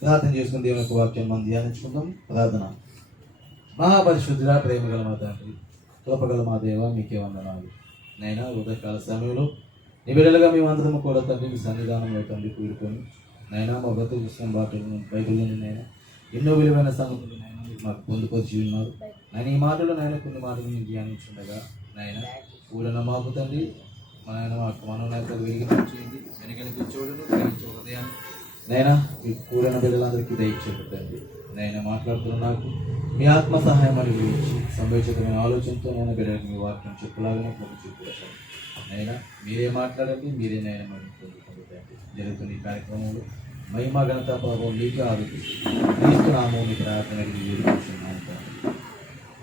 ప్రార్థన చేసుకుని దేవుని యొక్క వాక్యం మనం ధ్యానించుకుందాం. ప్రార్థన. మహాపరిశుద్ధుడా, ప్రేమగల మా తండ్రి, కృపగల మా దేవ, మీకే వందనాలు. నైనా ఉదయకాల సమయంలో నిబిడలుగా మేమందరం కూడా తండ్రి మీ సన్నిధానంలో తండ్రి కూడుకొని నైనా మా బ్రతుకు పుస్తకం బైబిల్ నుండి నైనా ఎన్నో విలువైన సంగతులు నైనా మీరు మాకు పొందుపరిచి ఉన్నారు. నేను ఈ మాటలు నైనా కొన్ని మాటలు నేను ధ్యానించుండగా నైనా కూడిన మాకు తండ్రి మన మాకు మనోనేతలు వెలిగించేయండి. వెనకనికి చూడను గ్రహించే హృదయాన్ని నైనా మీ కూడిన బిడ్డలందరికీ దయచేయండి. నైనా మాట్లాడుతున్న నాకు మీ ఆత్మ సహాయం అని గురించి సంవేచితమైన ఆలోచనతో నేను బిడ్డలకు మీ వాక్యం చెప్పులాగానే చూపుతాను. నైనా మీరే మాట్లాడండి, మీరే నైనా మనం పొందుకుంటుంది. జరుగుతున్న ఈ కార్యక్రమంలో మహిమ ఘనత ప్రభావం మీకు ఆలోచిస్తున్నాము. మీ ప్రార్థన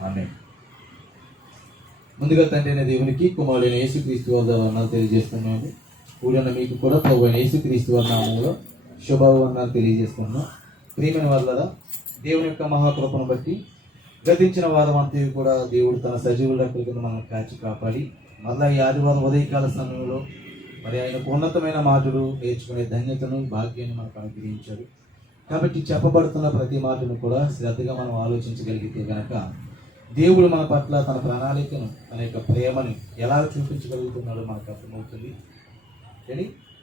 ఆమె. ముందుగా తండ్రి అయిన దేవునికి, కుమారుడైన యేసుక్రీస్తు వారి వర్ణాలు తెలియజేస్తున్నాము. కూడిన మీకు కూడా ప్రభు అయిన యేసుక్రీస్తు వారి నామములో శుభవర్ణాలు తెలియజేస్తున్నాం. ప్రియమైన వాళ్ళ దేవుని యొక్క మహాకృపను బట్టి గతించిన వారం అంతా కూడా దేవుడు తన సజీవుల కింద మనం కాచి కాపాడి మళ్ళా ఈ ఆదివారం ఉదయకాల సమయంలో మరి ఆయనకు ఉన్నతమైన మాటలు నేర్చుకునే ధన్యతను, భాగ్యాన్ని మనకు అనుగ్రహించాడు. కాబట్టి చెప్పబడుతున్న ప్రతి మాటను కూడా శ్రద్ధగా మనం ఆలోచించగలిగితే కనుక దేవుడు మన పట్ల తన ప్రణాళికను, తన యొక్క ప్రేమను ఎలా చూపించగలుగుతున్నాడో మనకు అర్థమవుతుంది.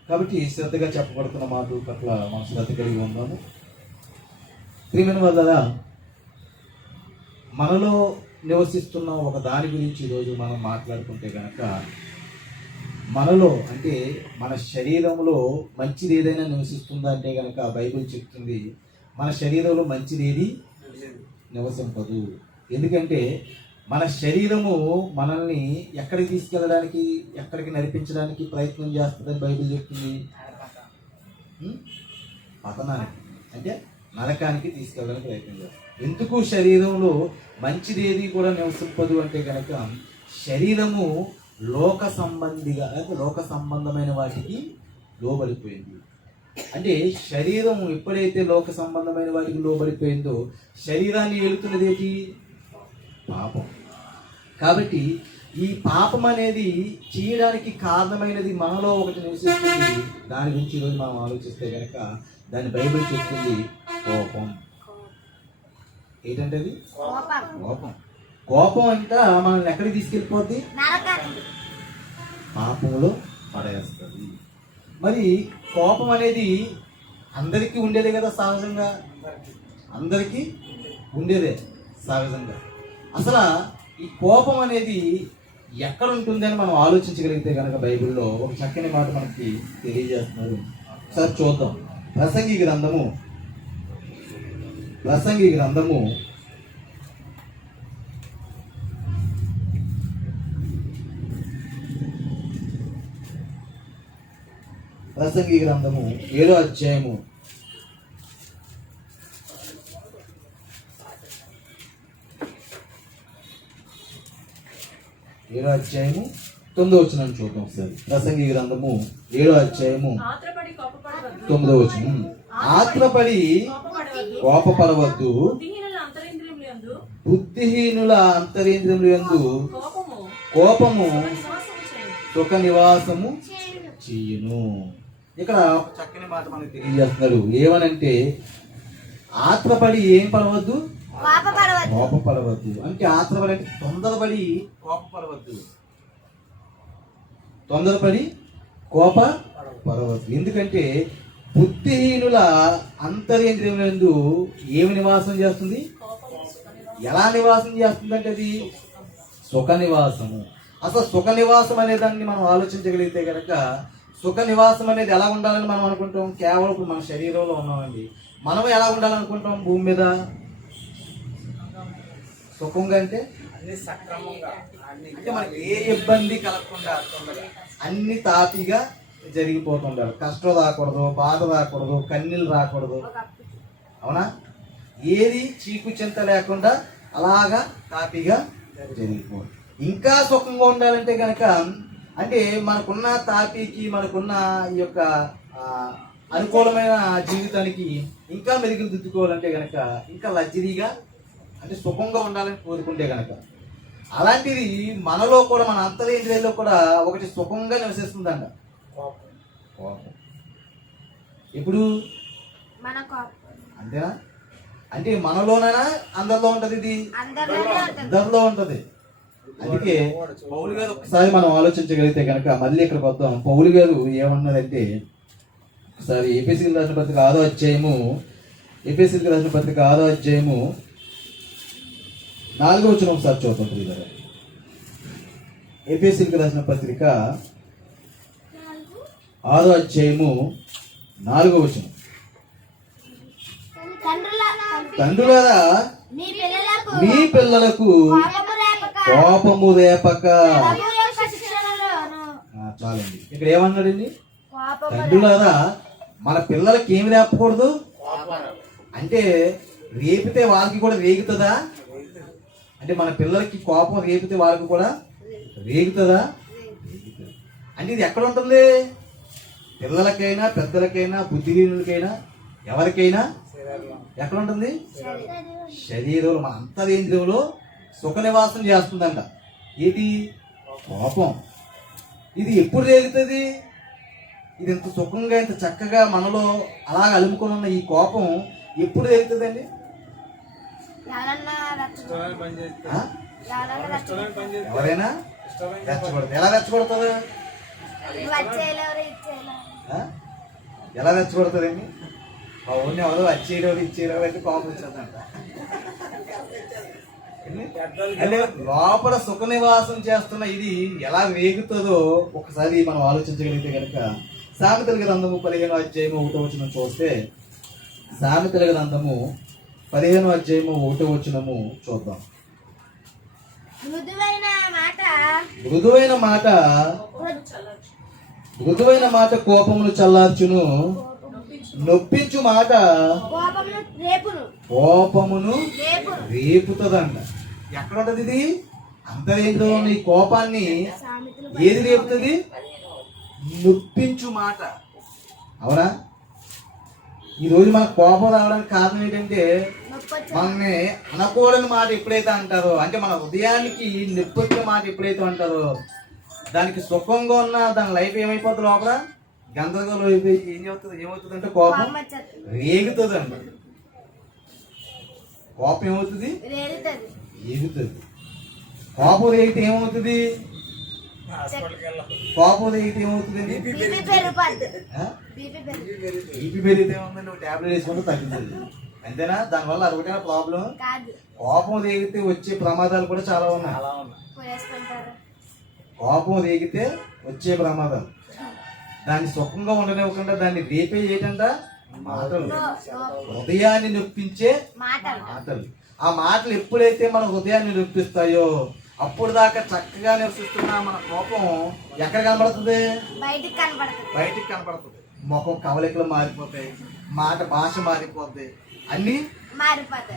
కాబట్టి శ్రద్ధగా చెప్పబడుతున్న మాట పట్ల మనం శ్రద్ధ కలిగి ఉన్నాము. ప్రియమైన వల్ల మనలో నివసిస్తున్న ఒక దాని గురించి ఈరోజు మనం మాట్లాడుకుంటే కనుక మనలో అంటే మన శరీరంలో మంచిది ఏదైనా నివసిస్తుందా అంటే కనుక బైబిల్ చెప్తుంది మన శరీరంలో మంచిది ఏది నివసింపదు. ఎందుకంటే మన శరీరము మనల్ని ఎక్కడికి తీసుకెళ్ళడానికి, ఎక్కడికి నడిపించడానికి ప్రయత్నం చేస్తుందని బైబిల్ చెప్తుంది. పతనానికి అంటే నరకానికి తీసుకెళ్ళడానికి ప్రయత్నం చేస్తుంది. ఎందుకు శరీరంలో మంచిది ఏది కూడా నివసింపదు అంటే కనుక శరీరము లోక సంబంధిగా అంటే లోక సంబంధమైన వాటికి లోబడిపోయింది. అంటే శరీరం ఎప్పుడైతే లోక సంబంధమైన వాటికి లోబడిపోయిందో శరీరాన్ని వెళుతున్నది ఏంటి? పాపం. కాబట్టి ఈ పాపం అనేది చేయడానికి కారణమైనది మనలో ఒకటి నివసిస్తుంది. దాని గురించి ఈరోజు మనం ఆలోచిస్తే కనుక దాన్ని బైబిల్ చెప్తుంది కోపం. ఏంటంటే అది కోపం. కోపం అంటే మనల్ని ఎక్కడికి తీసుకెళ్ళిపోద్ది? పాపంలో పడేస్తుంది. మరి కోపం అనేది అందరికీ ఉండేదే కదా, సహజంగా అందరికీ ఉండేదే సహజంగా. అసలు ఈ కోపం అనేది ఎక్కడ ఉంటుందని మనం ఆలోచించగలిగితే కనుక బైబిల్లో ఒక చక్కని మాట మనకి తెలియజేస్తున్నారు. ఒకసారి చూద్దాం. ప్రసంగి గ్రంథము 7వ అధ్యాయము 9వ వచనం చూద్దాం ఒకసారి. ప్రసంగి గ్రంథము 7వ అధ్యాయము 9వ వచనం. ఆత్రపడి కోపపడవద్దు, బుద్ధిహీనుల అంతరేంద్రియముల యందు కోపము సుఖ నివాసము చెయ్యును. ఇక్కడ చక్కని మాట మనకు తెలియజేస్తున్నారు. ఏమనంటే ఆత్రపడి ఏం పడవద్దు? కోపపడవద్దు. అంటే ఆత్రపడి అంటే తొందరపడి కోపపడవద్దు, తొందరపడి కోపపడవద్దు. ఎందుకంటే బుద్ధిహీనుల అంతరేంద్రియములందు ఏమి నివాసం చేస్తుంది? ఎలా నివాసం చేస్తుంది అంటే అది సుఖ నివాసము. అసలు సుఖ నివాసం అనే దాన్ని మనం ఆలోచించగలిగితే కనుక సుఖ నివాసం అనేది ఎలా ఉండాలని మనం అనుకుంటాం? కేవలం ఇప్పుడు మన శరీరంలో ఉన్నామండి. మనం ఎలా ఉండాలనుకుంటాం భూమి మీద? సుఖంగా అంటే అంటే మనకి ఏ ఇబ్బంది కలగకుండా అన్ని తాపీగా జరిగిపోతుండాలి. కష్టం రాకూడదు, బాధ రాకూడదు, కన్నీళ్ళు రాకూడదు. అవునా? ఏది చీకు చింత లేకుండా అలాగా తాపీగా జరిగిపోదు. ఇంకా సుఖంగా ఉండాలంటే కనుక అంటే మనకున్న తాపీకి, మనకున్న ఈ యొక్క అనుకూలమైన జీవితానికి ఇంకా మెరుగులు దిద్దుకోవాలంటే కనుక ఇంకా లగ్జరీగా అంటే సుఖంగా ఉండాలని కోరుకుంటే కనుక అలాంటిది మనలో కూడా, మన అంతరేంద్రియాల్లో కూడా ఒకటి సుఖంగా నివసిస్తుందంట కోపం. ఇప్పుడు అంతేనా? అంటే మనలోనైనా అందరిలో ఉంటది, ఇది అందరిలో ఉంటది. అందుకే పౌలు గారు ఒకసారి మనం ఆలోచించగలిగితే కనుక మళ్ళీ ఇక్కడికి వద్దాం. పౌలు గారు ఏమన్నారంటే, ఒకసారి ఎఫెసీయులకు రాసిన పత్రిక 6వ అధ్యాయము, ఎఫెసీయులకు రాసిన పత్రిక 6వ అధ్యాయము 4వ వచనం ఒకసారి చూద్దాం ప్రియులారా. ఎఫెసీయులకు రాసిన పత్రిక 6వ అధ్యాయము 4వ వచనం. తండ్రులారా మీ పిల్లలకు కోపము రేపక. చాలండి. ఇక్కడ ఏమన్నాడండి? తండ్రులారా మన పిల్లలకి ఏమి రేపకూడదు అంటే, రేపితే వాళ్ళకి కూడా రేగుతుందా? అంటే మన పిల్లలకి కోపం రేపితే వాళ్ళకి కూడా రేగుతుందా? అంటే ఇది ఎక్కడ ఉంటుంది? పిల్లలకైనా, పెద్దలకైనా, బుద్ధిహీనులకైనా, ఎవరికైనా ఎక్కడ ఉంటుంది? శరీరంలో, మన అంతరేంద్రియంలో సుఖ నివాసం చేస్తుందంట. ఇది కోపం. ఇది ఎప్పుడు రేగుతుంది? ఇది ఇంత సుఖంగా, ఇంత చక్కగా మనలో అలాగ అలుముకొని ఉన్న ఈ కోపం ఎప్పుడు రేగుతుందండి? ఎవరైనా రెచ్చగొడతారు. ఎలా రెచ్చగొడతారు? ఎలా రెచ్చగొడతారండి? మా ఊరిని ఎవరు వచ్చేయడం ఇచ్చేయడం అయితే కోపం వచ్చేదంట. అంటే లోపల సుఖ నివాసం చేస్తున్న ఇది ఎలా వేగుతుందో ఒకసారి మనం ఆలోచించగలిగితే కనుక సామెతల గ్రంథము 15వ అధ్యాయము 1వ వచనం చూస్తే, సామెతల గ్రంథము 15వ అధ్యాయము 1వ వచనము చూద్దాం. మృదువైన మాట కోపమును చల్లార్చును, నొప్పించు మాట కోపమును రేపుతుందంట. ఎక్కడ ఉంటది ఇది? అంతరేందో నీ కోపాన్ని ఏది రేపుతుంది? నొప్పించు మాట. అవునా? ఈరోజు మన కోపం రావడానికి కారణం ఏంటంటే, మనల్ని అనకూడని మాట ఎప్పుడైతే అంటారో, అంటే మన హృదయానికి నొప్పొచ్చే మాట ఎప్పుడైతే అంటారో, దానికి సుఖంగా ఉన్న దాని లైఫ్ ఏమైపోతుంది? లోపల గందరగోళం అయిపోయి ఏమవుతుంది అంటే కోపం రేగుతుంది అండి. కోపం ఏమవుతుంది? రేగుతుంది. కోపం రేగితే ఏమవుతుంది? కోపం రేగితే ఏమవుతుంది? బీపీ పెరిగితే ఏమవుతుంది? నువ్వు టాబ్లెట్ వేసుకుంటే తగ్గుతుంది. అంతేనా? దానివల్ల అదొకటైనా ప్రాబ్లం. కోపం రేగితే వచ్చే ప్రమాదాలు కూడా చాలా ఉన్నాయి. కోపం రేగితే వచ్చే ప్రమాదాలు, దాన్ని సుఖంగా ఉండనివ్వకుండా దాన్ని రేపే ఏంటంట? మాటలు. హృదయాన్ని నొప్పించే మాటలు. ఆ మాటలు ఎప్పుడైతే మన హృదయాన్ని నొప్పిస్తాయో అప్పుడు దాకా చక్కగా నివసిస్తున్న మన కోపం ఎక్కడ కనబడుతుంది? బయటికి కనబడుతుంది. ముఖం కవలికలు మారిపోతాయి, మాట భాష మారిపోతాయి, అన్ని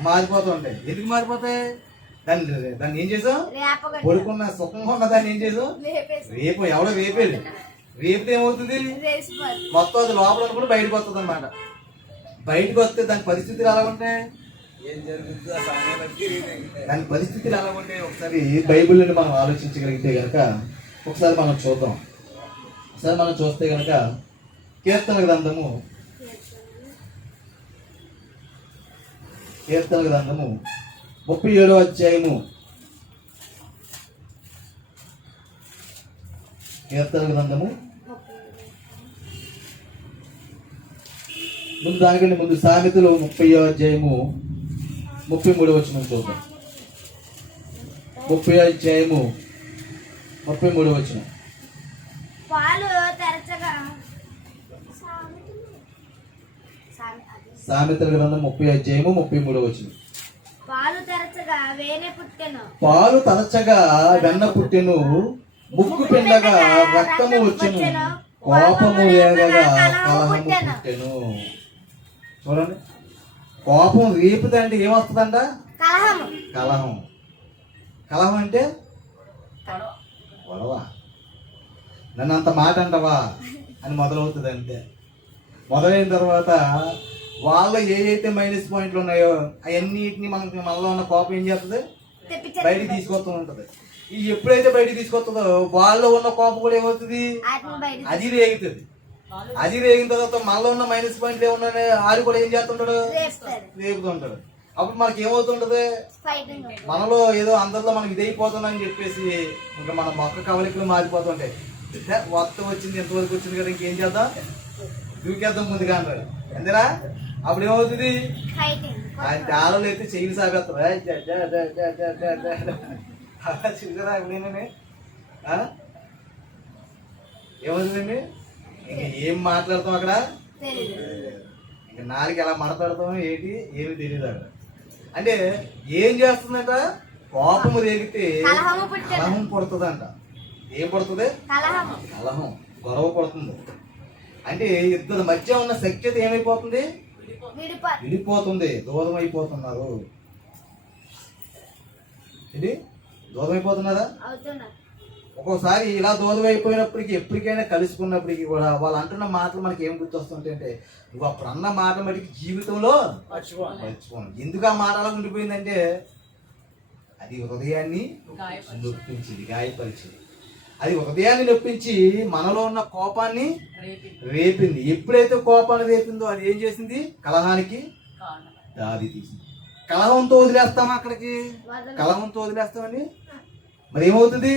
మారిపోతూ ఉంటాయి. ఎందుకు మారిపోతాయి? దాన్ని ఏం చేసావు? పడుకున్న సుఖంగా ఉన్న దాన్ని ఏం చేసావు? రేపు ఎవడో రేపేది. రేపితే ఏమవుతుంది? మొత్తం అది లోపల అనుకుంటే బయటకు వస్తుంది అన్నమాట. బయటకు వస్తే దాని పరిస్థితులు ఎలా ఉంటాయి? దాని పరిస్థితులు ఎలా ఉంటాయి? ఒకసారి బైబిల్ నుండి మనం ఆలోచించగలిగితే కనుక ఒకసారి మనం చూద్దాం. ఒకసారి మనం చూస్తే కనుక కీర్తన గ్రంథము 37వ అధ్యాయము, కీర్తన గ్రంథము ముందు దానికంటే ముందు సామెతలు 30వ అధ్యాయము 33వ వచనం చూద్దాం. 30వ అధ్యాయము 33వ వచనం. సామెతల గ్రంథం 30వ అధ్యాయము 33వ వచనం. పాలు తరచగా వెన్న పుట్టెను, ముక్కు పిండగా రక్తము వచ్చెను, కోపము వేగగా కలహము పుట్టెను. చూడండి, కోపం రేపుదంటే ఏమొస్తుందంట? కలహం. కలహం అంటే గొడవ. నన్ను అంత మాట అంటవా అని మొదలవుతుంది. అంతే. మొదలైన తర్వాత వాళ్ళు ఏదైతే మైనస్ పాయింట్లు ఉన్నాయో అవన్నిటిని మనలో ఉన్న కోపం ఏం చేస్తుంది? బయటికి తీసుకొస్తూ ఉంటుంది. ఈ ఎప్పుడైతే బయటికి తీసుకొస్తుందో వాళ్ళలో ఉన్న కోపం కూడా ఏమవుతుంది? అది రేగుతుంది. అది రేగిన తర్వాత మనలో ఉన్న మైనస్ పాయింట్లు ఏమన్నా ఆడు కూడా ఏం చేస్తుంటాడు, రేపుతుంటాడు. అప్పుడు మనకి ఏమవుతుంటది, మనలో ఏదో అందరిలో మనం ఇదైపోతుందని చెప్పేసి ఇంకా మన మొక్క కవలికలు మారిపోతుంటాయి. మొత్తం వచ్చింది ఎంతవరకు వచ్చింది కదా, ఇంకేం చేద్దాం, దూకేద్దాం ముందుగా అంటారు అంతేనా. అప్పుడు ఏమవుతుంది, ఆయన తేడాలు అయితే చెయ్యి సాగేస్తారు చూసారా. ఎప్పుడైనా ఏమవుతుందండి, ఇంకా ఏం మాట్లాడతాం అక్కడ, ఇంకా నాలుగు ఎలా మాట్లాడతాం ఏంటి ఏమి తెలియదు అక్కడ. అంటే ఏం చేస్తుందంట, కోపము రేగితే కలహం పడుతుందంట. ఏం పడుతుంది, కలహం, గొడవ పడుతుంది. అంటే ఇద్దరి మధ్య ఉన్న సఖ్యత ఏమైపోతుంది, విడిపోతుంది, దూరం అయిపోతున్నారు. ఇది దూరం అయిపోతున్నారా. ఒక్కోసారి ఇలా దూరం అయిపోయినప్పటికీ ఎప్పటికైనా కలుసుకున్నప్పటికీ కూడా వాళ్ళు అంటున్న మాటలు మనకి ఏం గుర్తొస్తుంటాయి అంటే, నువ్వు అప్పుడు అన్న మాట మటుకి జీవితంలో మర్చిపోను. ఎందుకు ఆ మాట అలా ఉండిపోయిందంటే అది హృదయాన్ని నొప్పించింది, గాయపరిచింది. అది హృదయాన్ని నొప్పించి మనలో ఉన్న కోపాన్ని రేపింది. ఎప్పుడైతే కోపాన్ని రేపిందో అది ఏం చేసింది, కలహానికి దారి తీసింది. కలహంతో వదిలేస్తామా అక్కడికి, కలహంతో వదిలేస్తామని మరి ఏమవుతుంది,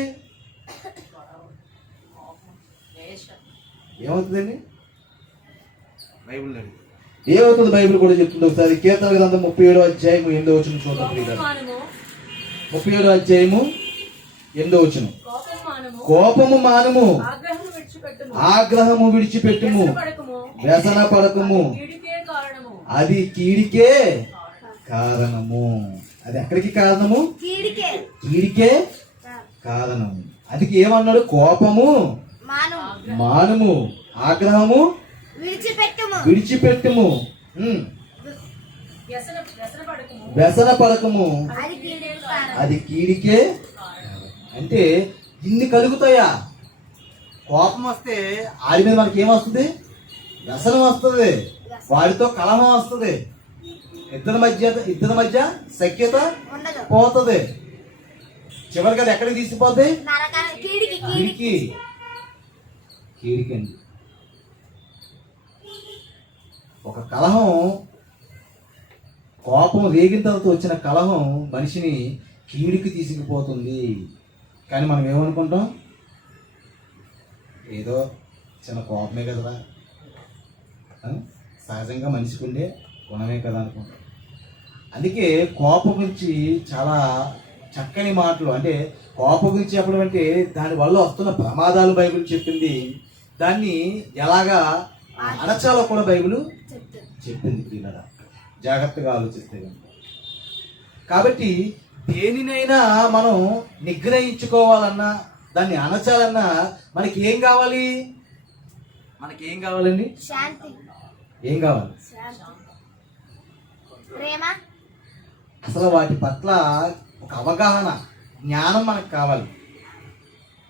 ఏమవుతుందండి, బైబిల్ ఏమవుతుంది, బైబిల్ కూడా చెప్తుంది. ఒకసారి కీర్తన గ్రంథం 37వ అధ్యాయం 8వ వచనం చూద్దాం. 37వ అధ్యాయము 8వ వచనం, కోపము మానము, ఆగ్రహము విడిచిపెట్టుము, వ్యసన పడకము, అది కీడికే కారణము. అది ఎక్కడికి కారణము, కీడికే కారణము. అది ఏమన్నాడు, కోపము మానము, ఆగ్రహము విడిచిపెట్టుము, వ్యసన పడకము, అది కీడికే. అంటే ఇన్ని కలుగుతాయా, కోపం వస్తే ఆడి మీద మనకి ఏమొస్తుంది, వ్యసనం వస్తుంది, వాడితో కలహం వస్తుంది, ఇద్దరి మధ్య సఖ్యత పోతుంది, చివరికి అది ఎక్కడికి తీసుకుపోద్ది, కీడికి. కీడికండి. ఒక కలహం, కోపం రేగిన తర్వాత వచ్చిన కలహం మనిషిని కీడికి తీసుకుపోతుంది. కానీ మనం ఏమనుకుంటాం, ఏదో చిన్న కోపమే కదరా, సహజంగా మనిషికి ఉండే గుణమే కదా అనుకుంటాం. అందుకే కోపం గురించి చాలా చక్కని మాటలు, అంటే కోపం గురించి చెప్పడం అంటే దాని వల్ల వస్తున్న ప్రమాదాలు బైబిల్ చెప్పింది, దాన్ని ఎలాగా అణచాలో కూడా బైబిల్ చెప్పింది. పిల్లల జాగ్రత్తగా ఆలోచిస్తే కాబట్టి దేనినైనా మనం నిగ్రహించుకోవాలన్నా, దాన్ని అణచాలన్నా మనకి ఏం కావాలి, మనకి ఏం కావాలండి, ఏం కావాలి, అసలు వాటి పట్ల ఒక అవగాహన, జ్ఞానం మనకు కావాలి.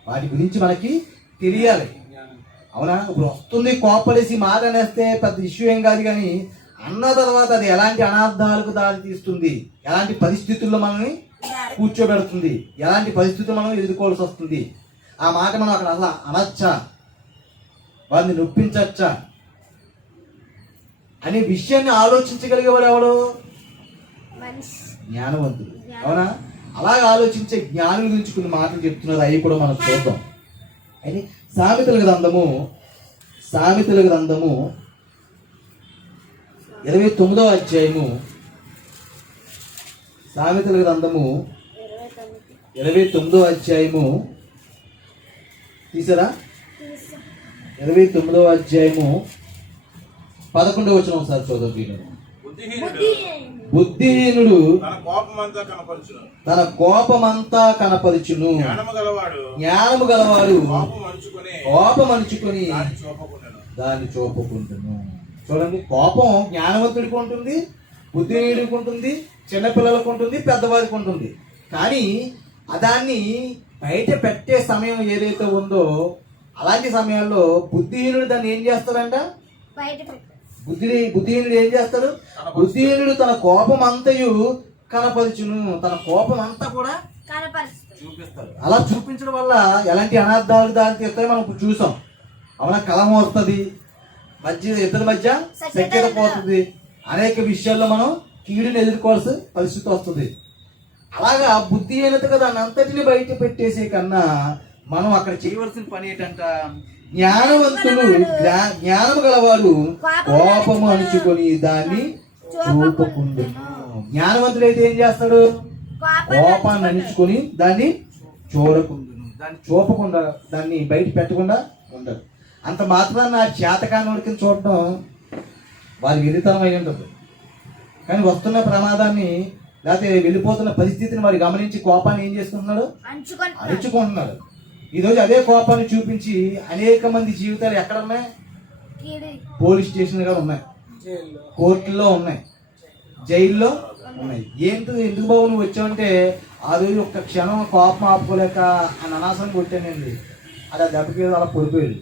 వాటి గురించి మనకి తెలియాలి. అవునా, ఇప్పుడు వస్తుంది కోపలేసి మాట అనేస్తే పెద్ద ఇష్యూ ఏం కాదు, కానీ అన్న తర్వాత అది ఎలాంటి అనార్థాలకు దారి తీస్తుంది, ఎలాంటి పరిస్థితుల్లో మనల్ని కూర్చోబెడుతుంది, ఎలాంటి పరిస్థితులు మనం ఎదుర్కోవాల్సి వస్తుంది, ఆ మాట మనం అక్కడ అలా అనొచ్చా, వారిని నొప్పించచ్చా అనే విషయాన్ని ఆలోచించగలిగేవాడు ఎవడు, జ్ఞానవంతుడు. అవునా, అలాగే ఆలోచించే జ్ఞానుల గురించి కొన్ని మాటలు చెప్తున్నారు, అవి కూడా మనం చూద్దాం. అయితే సామెతల గ్రంథము 29వ అధ్యాయము, సామెతల గ్రంథము 29వ అధ్యాయము తీసారా, 29వ అధ్యాయము 11వ వచనం ఒకసారి చదువు. బుద్ధిహీనుడు తన కోపమంతా కనపరుచును, జ్ఞానము గలవాడు కోపమనుచుకొని దాన్ని చూపకుంటును. చూడండి, కోపం జ్ఞానవంతుడికి ఉంటుంది, బుద్ధిహీనుడికి ఉంటుంది, చిన్నపిల్లలకు ఉంటుంది, పెద్దవారికి ఉంటుంది. కానీ దాన్ని బయట పెట్టే సమయం ఏదైతే ఉందో అలాంటి సమయాల్లో బుద్ధిహీనుడు దాన్ని ఏం చేస్తాడంట, బుద్ధిహీనుడు ఏం చేస్తాడు, బుద్ధిహీనుడు తన కోపం అంతయు కనపరుచును, తన కోపం అంతా కూడా చూపిస్తాడు. అలా చూపించడం వల్ల ఎలాంటి అనార్థాలు దారి తీస్తాయో మనం ఇప్పుడు చూసాం. అవునా, కలహం వస్తుంది, ఇద్దరి మధ్య సఖ్యత పోతుంది. అనేక విషయాల్లో మనం కీడుని ఎదుర్కోవాల్సిన పరిస్థితి వస్తుంది. అలాగా బుద్ధిహీనతగా దాన్ని అంతటిని బయట పెట్టేసే కన్నా మనం అక్కడ చేయవలసిన పని ఏంటంట, జ్ఞానవంతులు జ్ఞానము గలవారు కోపము అణుచుకొని దాన్ని చూపకుండా. జ్ఞానవంతుడు అయితే ఏం చేస్తాడు, కోపాన్ని అణుచుకొని దాన్ని చూపకుండా దాన్ని బయట పెట్టకుండా ఉండదు. అంత మాత్రాన చేతకానోడికి చూడటం వారి వెలితనం అయి ఉంటుంది. కానీ వస్తున్న ప్రమాదాన్ని లేకపోతే వెళ్ళిపోతున్న పరిస్థితిని వారు గమనించి కోపాన్ని ఏం చేసుకుంటున్నాడు, అణుచుకుంటున్నాడు. ఈరోజు అదే కోపాన్ని చూపించి అనేక మంది జీవితాలు ఎక్కడ ఉన్నాయి, పోలీస్ స్టేషన్ గా ఉన్నాయి, కోర్టుల్లో ఉన్నాయి, జైల్లో ఉన్నాయి. ఎందుకు బాబు నువ్వు వచ్చావంటే ఆ రోజు ఒక్క క్షణం కోపం ఆపుకోలేక అని అనవసరం కొట్టానండి, అది ఆ దెబ్బకి అలా పొడిపోయాడు.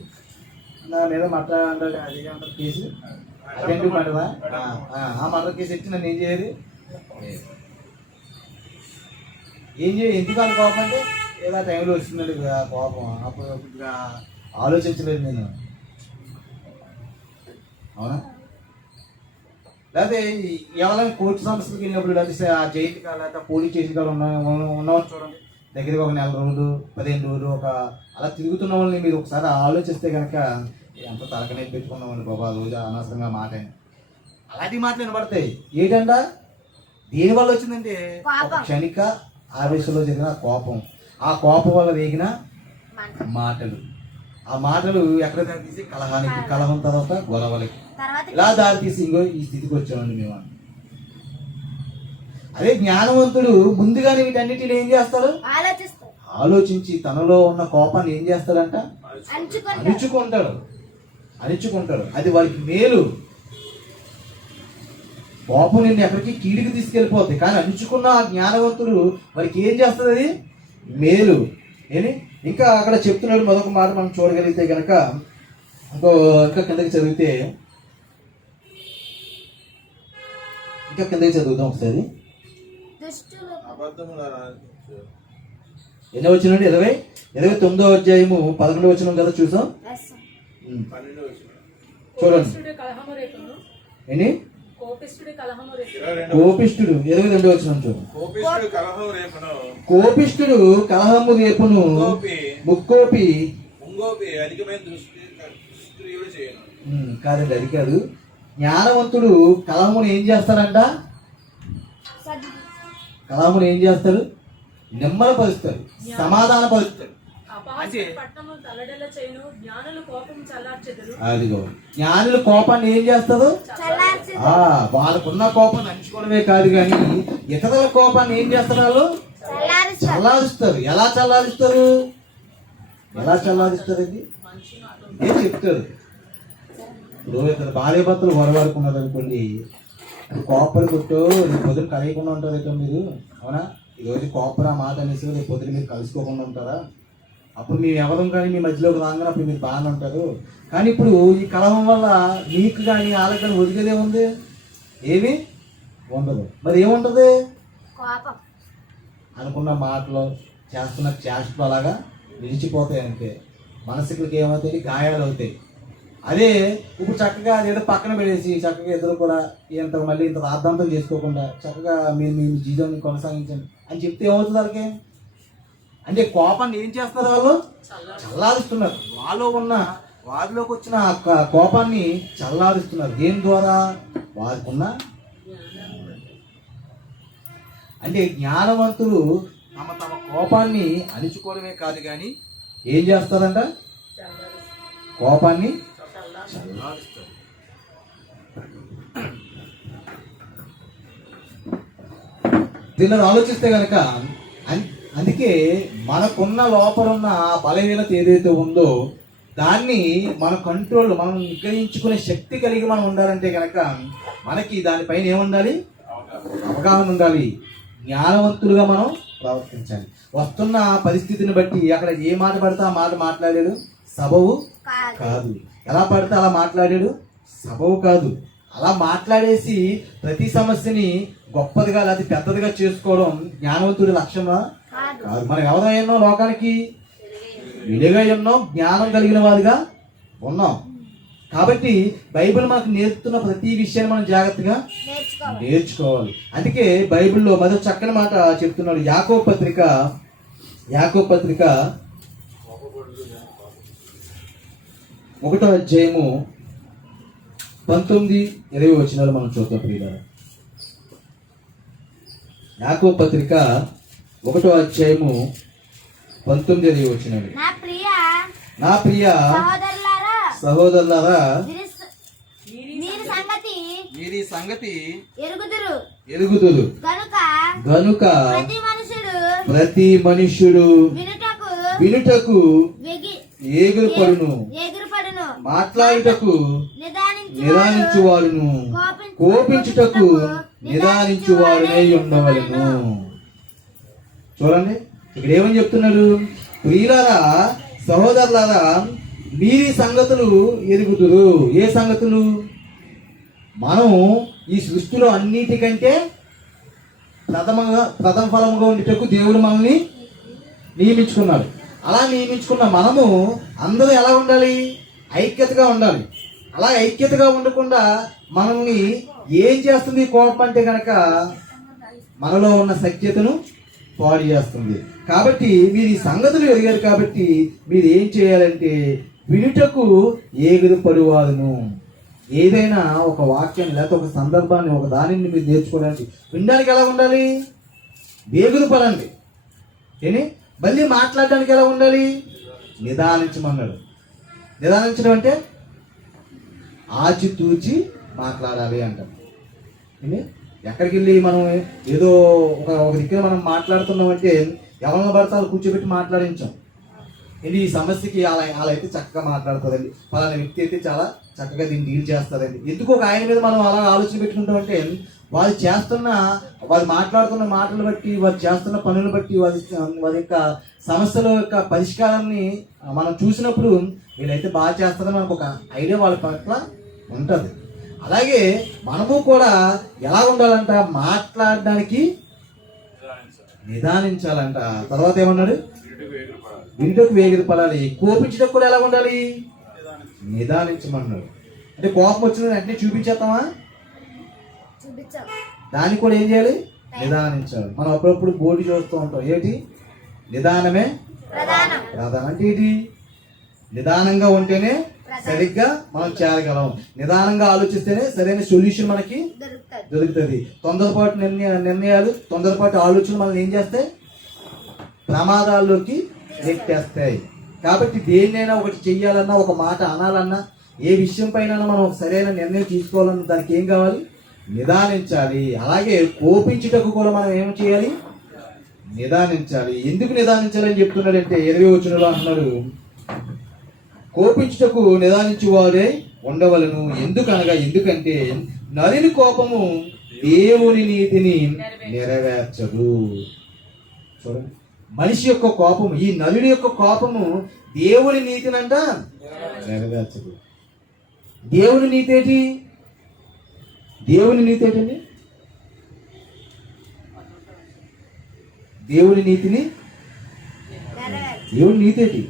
నా మీద మర్డర్ అది అంటారు కేసు, అదేంటి మర్డరా, ఆ మర్డర్ కేసు ఎత్తి నన్ను ఏం చేయాలి, ఎందుకు అంత కోపం అంటే ఏదో టైంలో వచ్చిందండి కోపం, అప్పుడు ఆలోచించలేదు నేను. అవునా? లేకపోతే ఎవరైనా కోర్టు సంస్థలకు వెళ్ళినప్పుడు లేకపోతే ఆ జైలు లేకపోతే పోలీస్ స్టేషన్ కాడ ఉన్నవాళ్ళు చూడండి, దగ్గరగా ఒక 4 రోజులు 15 రోజులు అలా తిరుగుతున్న వాళ్ళని మీరు ఒకసారి ఆలోచిస్తే కనుక ఎంత తలకనే పెట్టుకున్నామండి బాబా రోజు అనవసరంగా మాట. అలాంటి మాటలు వినబడతాయి. ఏంటంట దేనివల్ల వచ్చిందంటే క్షణిక ఆవేశంలో జరిగిన కోపం, ఆ కోపం వల్ల రేగిన మాటలు, ఆ మాటలు ఎక్కడ దారి తీసి కలహానికి, కలహం తర్వాత గొడవలకి, ఇలా దారి తీసి ఇంకో ఈ స్థితికి వచ్చామండి మేము. అదే జ్ఞానవంతుడు ముందుగానే వీటన్నిటిని ఏం చేస్తాడు, ఆలోచించి తనలో ఉన్న కోపాన్ని ఏం చేస్తాడంట, అణుచుకుంటాడు. అది వారికి మేలు. కోపం నిన్ను ఎక్కడికి కీడికి తీసుకెళ్ళిపోద్ది, కానీ అణుచుకున్న ఆ జ్ఞానవంతుడు వారికి ఏం చేస్తుంది, అది మేలు. ఇంకా అక్కడ చెప్తున్నాడు మరొక మాట మనం చూడగలిగితే కనుక, ఇంకా కిందకి చదివితే, ఇంకా కిందకి చదువుతాం ఒకసారి. ఎన్నో వచ్చినండి 29వ అధ్యాయము 11వ వచనం కదా చూసాం. చూడండి ఏంటి, కోపిష్ఠుడు 22వ వచనం చూడండి. కోపిష్ఠుడు కలహము రేపును, ముక్కోపి కాదండి, అది కాదు. జ్ఞానవంతుడు కలహమును ఏం చేస్తాడంట, కలహమును ఏం చేస్తాడు, నిమ్మలపరుస్తాడు, సమాధానపరుస్తాడు. అదిగో జ్ఞానులు కోపాన్ని ఏం చేస్తారు, వాళ్ళకున్న కోపాన్ని అంచుకోవడమే కాదు కానీ ఇతరుల కోపాన్ని ఏం చేస్తారు, వాళ్ళు చల్లారుస్తారు. ఎలా చల్లారుస్తారు ఇది ఏం చెప్తారు. ఇప్పుడు ఇతను భార్య భర్తలు గొడవడుకున్నారు అనుకోండి, కోపలు కొట్టో రేపు పొద్దున కలయకుండా ఉంటారు అయితే మీరు. అవునా? ఈరోజు కోపరా మాట అనేసి రేపు పొద్దున మీరు కలుసుకోకుండా ఉంటారా? అప్పుడు మేము ఎవరం కానీ మీ మధ్యలోకి రాగానే అప్పుడు మీరు బాగానే ఉంటారు. కానీ ఇప్పుడు ఈ కలహం వల్ల మీకు కానీ వాళ్ళకి కానీ ఒదిగేదే ఉంది, ఏమి ఉండదు. మరి ఏముంటుంది, అనుకున్న మాటలు చేస్తున్న చేష్టలు అలాగా నిలిచిపోతాయి. అంతే మనసుకి ఏమవుతాయి, గాయాలు అవుతాయి. అదే ఇప్పుడు చక్కగా ఏదో పక్కన పెడేసి చక్కగా ఇద్దరు కూడా మళ్ళీ ఇంత రాద్ధాంతం చేసుకోకుండా చక్కగా మీరు మీ జీవితాన్ని కొనసాగించండి అని చెప్తే ఏమవుతుంది వాళ్ళకి అంటే కోపాన్ని ఏం చేస్తారు, వాళ్ళు చల్లారుస్తున్నారు. వారిలోకి వచ్చిన కోపాన్ని చల్లారుస్తున్నారు. దేని ద్వారా, వారికున్న అంటే జ్ఞానవంతులు తమ కోపాన్ని అణుచుకోవడమే కాదు కానీ ఏం చేస్తారంట, కోపాన్ని చల్లారుస్తారు. దీనిలో ఆలోచిస్తే కనుక అందుకే మనకున్న లోపలున్న బలహీనత ఏదైతే ఉందో దాన్ని మన కంట్రోల్, మనం నిగ్రహించుకునే శక్తి కలిగి మనం ఉండాలంటే కనుక మనకి దానిపైన ఏముండాలి, అవగాహన ఉండాలి. జ్ఞానవంతులుగా మనం ప్రవర్తించాలి. వస్తున్న పరిస్థితిని బట్టి అక్కడ ఏ మాట పడితే ఆ మాట మాట్లాడాడు, సబవు కాదు. ఎలా పడితే అలా మాట్లాడాడు, సబవు కాదు. అలా మాట్లాడేసి ప్రతి సమస్యని గొప్పదిగా లేదా పెద్దదిగా చేసుకోవడం జ్ఞానవంతుడి లక్షణమా కాదు. మనం ఎవరైనా లోకానికి విడిగా ఉన్నాం, జ్ఞానం కలిగిన వారిగా ఉన్నాం. కాబట్టి బైబిల్ మనకు నేర్పుతున్న ప్రతి విషయాన్ని మనం జాగ్రత్తగా నేర్చుకోవాలి. అందుకే బైబిల్లో మరో చక్కని మాట చెప్తున్నాడు. యాకోబు పత్రిక 1వ అధ్యాయము 19-20 వచనాలు మనం చూద్దాం ప్రియులారా. యాకోబు పత్రిక 1వ అధ్యాయము 19-20 వచనాలు. నా ప్రియ సహోదరులారా, మీరు సంగతి ఎరుగుదురు గనుక ప్రతి మనుష్యుడు వినుటకు ఎగురుపడును, మాట్లాడుటకు నిదానించువాడును, కోపించుటకు నిదానించువాడునై ఉండవలెను. చూడండి ఇక్కడ ఏమని చెప్తున్నాడు? ప్రియులారా, సహోదరులారా, మీరీ సంగతులు ఎరుగుదురు. ఏ సంగతులు? మనం ఈ సృష్టిలో అన్నిటికంటే ప్రథమ ఫలముగా ఉండేటకు దేవుడు మనల్ని నియమించుకున్నాడు. అలా నియమించుకున్న మనము అందరూ ఎలా ఉండాలి? ఐక్యతగా ఉండాలి. అలా ఐక్యతగా ఉండకుండా మనల్ని ఏం చేస్తుంది కోపం అంటే కనుక మనలో ఉన్న సఖ్యతను పాడు చేస్తుంది. కాబట్టి మీరు ఈ సంగతులు ఎరిగారు కాబట్టి మీరు ఏం చేయాలంటే వినుటకు ఏగురుపడువారును. ఏదైనా ఒక వాక్యం లేకపోతే ఒక సందర్భాన్ని ఒక దానిని మీరు నేర్చుకోవడానికి వినడానికి ఎలా ఉండాలి? వేగురుపడండి. ఏని మళ్ళీ మాట్లాడడానికి ఎలా ఉండాలి? నిదానించమన్నాడు. నిదానించడం అంటే ఆచితూచి మాట్లాడాలి అంటాం. ఎక్కడికి వెళ్ళి మనం ఏదో ఒక దిక్కున మనం మాట్లాడుతున్నాం అంటే ఎవరిని పడతారు కూర్చోబెట్టి మాట్లాడించాం. ఇది ఈ సమస్యకి అలా అయితే చక్కగా మాట్లాడుతుందండి, పలానా వ్యక్తి అయితే చాలా చక్కగా దీన్ని డీల్ చేస్తారండి. ఎందుకు ఒక ఆయన మీద మనం అలా ఆలోచన పెట్టుకుంటామంటే వారు మాట్లాడుతున్న మాటలు బట్టి, వారు చేస్తున్న పనులు బట్టి, వారి యొక్క సమస్యల యొక్క పరిష్కారాన్ని మనం చూసినప్పుడు వీళ్ళైతే బాగా చేస్తారని మనకు ఒక ఐడియా వాళ్ళ పట్ల ఉంటుంది. అలాగే మనము కూడా ఎలా ఉండాలంట? మాట్లాడడానికి నిదానించాలంట. తర్వాత ఏమన్నాడు? వినుటకు వేగిరపడాలి. కోపించడం కూడా ఎలా ఉండాలి? నిదానించమన్నాడు. అంటే కోపం వచ్చిన వెంటనే చూపించేస్తామా? దాన్ని కూడా ఏం చేయాలి? నిదానించాలి. మనం అప్పుడప్పుడు బోర్డు చూస్తూ ఉంటాం. ఏంటి? నిదానమే ప్రధానం. అంటే ఏంటి? నిదానంగా ఉంటేనే సరిగ్గా మనం చేయగలం. నిదానంగా ఆలోచిస్తేనే సరైన సొల్యూషన్ మనకి దొరుకుతుంది. తొందరపాటు నిర్ణయాలు, తొందరపాటు ఆలోచనలు మనల్ని ఏం చేస్తాయి? ప్రమాదాల్లోకి నెట్టేస్తాయి. కాబట్టి దేన్నైనా ఒకటి చెయ్యాలన్నా, ఒక మాట అనాలన్నా, ఏ విషయం పైన మనం సరైన నిర్ణయం తీసుకోవాలన్నా దానికి ఏం కావాలి? నిదానించాలి. అలాగే కోపించుటకు కూడా మనం ఏం చేయాలి? నిదానించాలి. ఎందుకు నిదానించాలని చెప్తున్నాడంటే 20వ వచనంలో అంటున్నాడు, కోపించుటకు నిదానించువాడే ఉండవలను. ఎందుకంటే నలిని కోపము దేవుని నీతిని నెరవేర్చదు. చూడండి, మనిషి యొక్క కోపము, ఈ నలుని యొక్క కోపము దేవుని నీతినంట నెరవేర్చదు. దేవుని నీతి ఏంటి? దేవుని నీతి ఏంటండి? దేవుని నీతిని, దేవుని నీతి ఏంటి?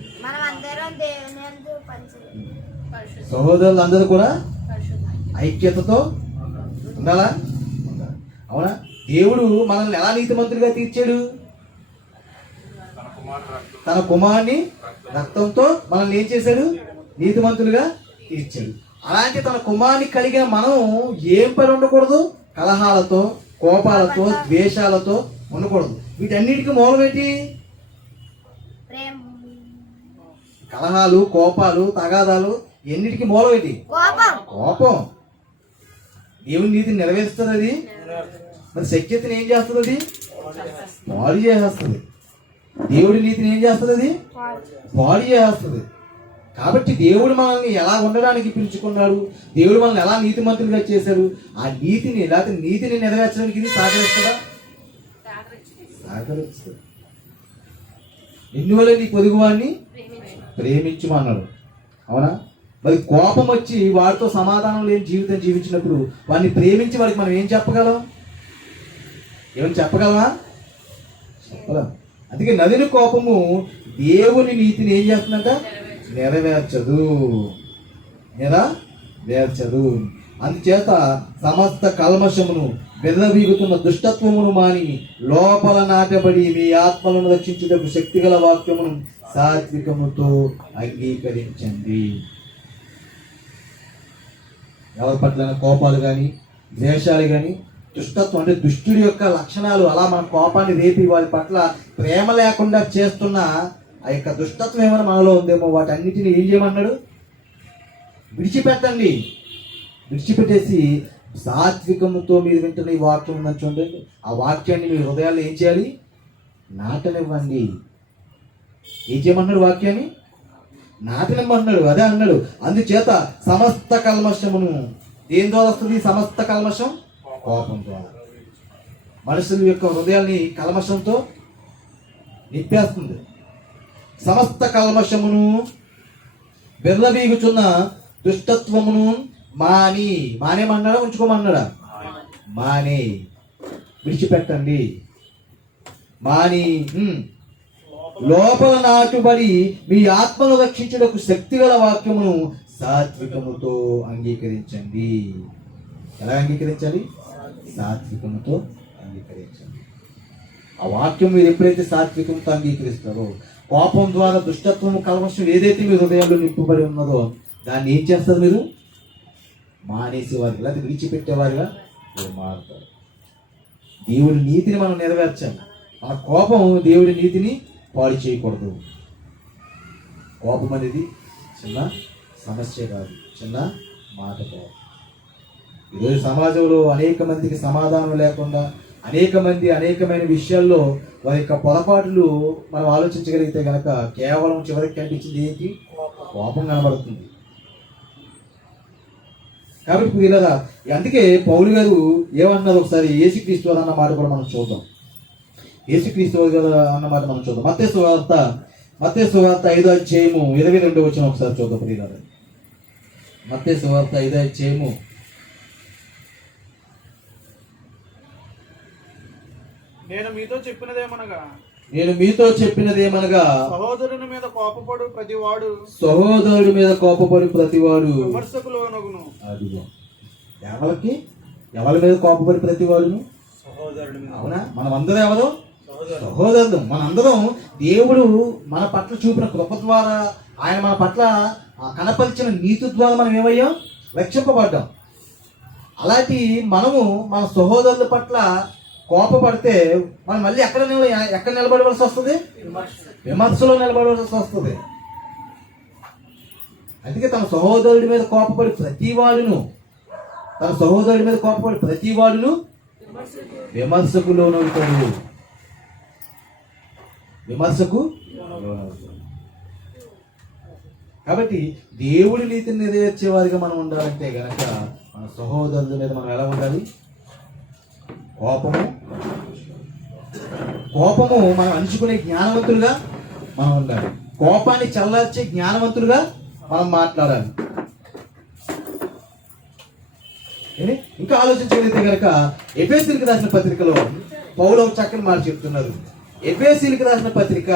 సహోదరులందరూ కూడా ఐక్యతతో ఉండాలా? అవునా? దేవుడు మనల్ని ఎలా నీతిమంతులుగా తీర్చాడు? తన కుమారుని రక్తంతో మనల్ని ఏం చేశాడు? నీతిమంతులుగా తీర్చాడు. అలాంటి తన కుమారుని కలిగిన మనం ఏం పని ఉండకూడదు? కలహాలతో, కోపాలతో, ద్వేషాలతో ఉండకూడదు. వీటన్నిటికీ మూలం ఏంటి? కలహాలు, కోపాలు, తగాదాలు ఎన్నిటికీ మూలం ఏంటి? కోపం. దేవుని నీతిని నెరవేరుస్తుంది అది. మరి సఖ్యతని ఏం చేస్తుంది? అది పాడు చేసేస్తుంది. దేవుడి నీతిని ఏం చేస్తుంది? అది పాడు చేస్తుంది. కాబట్టి దేవుడు మనల్ని ఎలా ఉండడానికి పిలుచుకున్నాడు, దేవుడు మనల్ని ఎలా నీతిమంతులుగా చేశాడు, ఆ నీతిని లేకపోతే నీతిని నెరవేర్చడానికి ఇది సహకరిస్తుందా? సహకరిస్తుంది. ఎందువల్ల నీ పొరుగువాడిని ప్రేమించమన్నాడు. అవునా? మరి కోపం వచ్చి వాడితో సమాధానం లేని జీవితం జీవించినప్పుడు వాడిని ప్రేమించి వాడికి మనం ఏం చెప్పగలం? ఏమని చెప్పగలమా? చెప్పలేం. అందుకే నదిని కోపము దేవుని నీతిని ఏం చేస్తుందంట? నెరవేర్చదు. వేర్చదు. అందుచేత సమస్త కల్మషమును విర్రవీగుతున్న దుష్టత్వమును మాని లోపల నాటబడి మీ ఆత్మలను రక్షించుటకు శక్తిగల వాక్యమును సాత్వికముతో అంగీకరించండి. ఎవరి పట్ల కోపాలు కానీ ద్వేషాలు కానీ దుష్టత్వం అంటే దుష్టుడి యొక్క లక్షణాలు అలా మన కోపాన్ని రేపి వారి పట్ల ప్రేమ లేకుండా చేస్తున్న ఆ యొక్క దుష్టత్వం ఏమైనా మనలో ఉందేమో వాటన్నిటిని ఏం చేయమన్నాడు? విడిచిపెట్టండి. విడిచిపెట్టేసి సాత్వికముతో మీరు వింటున్న ఈ వాక్యం ఉందని చూడండి, ఆ వాక్యాన్ని మీ హృదయాల్లో ఏం చేయాలి? నాటనివ్వండి. ఏం చేయమన్నాడు? వాక్యాన్ని నాటనివ్వమన్నాడు. అదే అన్నాడు. అందుచేత సమస్త కల్మషమును దేని ద్వారా వస్తుంది? సమస్త కల్మషం కోపం ద్వారా. మనుషుల యొక్క హృదయాల్ని కల్మషంతో నింపేస్తుంది. సమస్త కల్మషమును బెర్లబీగుచున్న దుష్టత్వమును మానేమన్నాడా ఉంచుకోమన్నాడా? మానే, విడిచిపెట్టండి. మాని లోపల నాటుబడి మీ ఆత్మను రక్షించుటకు శక్తిగల వాక్యమును సాత్వికముతో అంగీకరించండి. ఎలా అంగీకరించాలి? సాత్వికముతో అంగీకరించండి. ఆ వాక్యం మీరు ఎప్పుడైతే సాత్వికంతో అంగీకరిస్తారో, కోపం ద్వారా దుష్టత్వము కల్మషం ఏదైతే మీ హృదయంలో నింపబడి ఉన్నదో దాన్ని ఏం చేస్తారు? మీరు మానేసేవారు, లేదా విడిచిపెట్టేవారుగా మీరు మారుతారు. దేవుడి నీతిని మనం నెరవేర్చాలి. ఆ కోపం దేవుడి నీతిని పాడు చేయకూడదు. కోపం అనేది చిన్న సమస్య కాదు, చిన్న మాట కాదు. ఈరోజు సమాజంలో అనేక మందికి సమాధానం లేకుండా అనేకమైన విషయాల్లో వారి యొక్క పొరపాట్లు మనం ఆలోచించగలిగితే కనుక కేవలం చివరికి కనిపించింది ఏంటి? కోపం కనబడుతుంది. కాబట్టి వీళ్ళరా అందుకే పౌలు గారు ఏమన్నారు ఒకసారి యేసుక్రీస్తు అన్న మాట కూడా మనం చూద్దాం. యేసుక్రీస్తు అన్న మాట మనం చూద్దాం. మత్తయి సువార్త 5వ అధ్యాయము 22వ వచనం ఒకసారి చూద్దాం. ప్రియులారా, మత్తయి సువార్త 5వ అధ్యాయము నేను మీతో చెప్పినదేమనగా సహోదరుని మీద కోపపడు ప్రతివాడు విమర్శకులోనగును. అదిగో ఎవరి మీద కోపపడి ప్రతివాడును? అవునా? మనమందరం ఎవరు? సహోదరులు. మనందరం దేవుడు మన పట్ల చూపిన కృప ద్వారా, ఆయన మన పట్ల కనపరిచిన నీతి ద్వారా మనం ఏమయ్యాం? రక్షింపబడ్డాం. అలాంటి మనము మన సహోదరుల పట్ల కోపపడితే మనం మళ్ళీ ఎక్కడ నిలబడవలసి వస్తుంది? విమర్శలో నిలబడవలసి వస్తుంది. అందుకే తన సహోదరుడి మీద కోపపడి ప్రతివాడును విమర్శకు లోనవుతాడు. కాబట్టి దేవుడి నీతిని నెరవేర్చే వారిగా మనం ఉండాలంటే గనక మన సహోదరుల మీద మనం ఎలా ఉండాలి? కోపము మనం అణుచుకునే జ్ఞానవంతులుగా మనం ఉండాలి. కోపాన్ని చల్లార్చే జ్ఞానవంతులుగా మనం మాట్లాడాలి. ఇంకా ఆలోచించగలిగితే కనుక ఎఫెసీయులకు రాసిన పత్రికలో పౌలు ఒక చక్కని మాట చెప్తున్నారు. ఎఫెసీయులకు రాసిన పత్రిక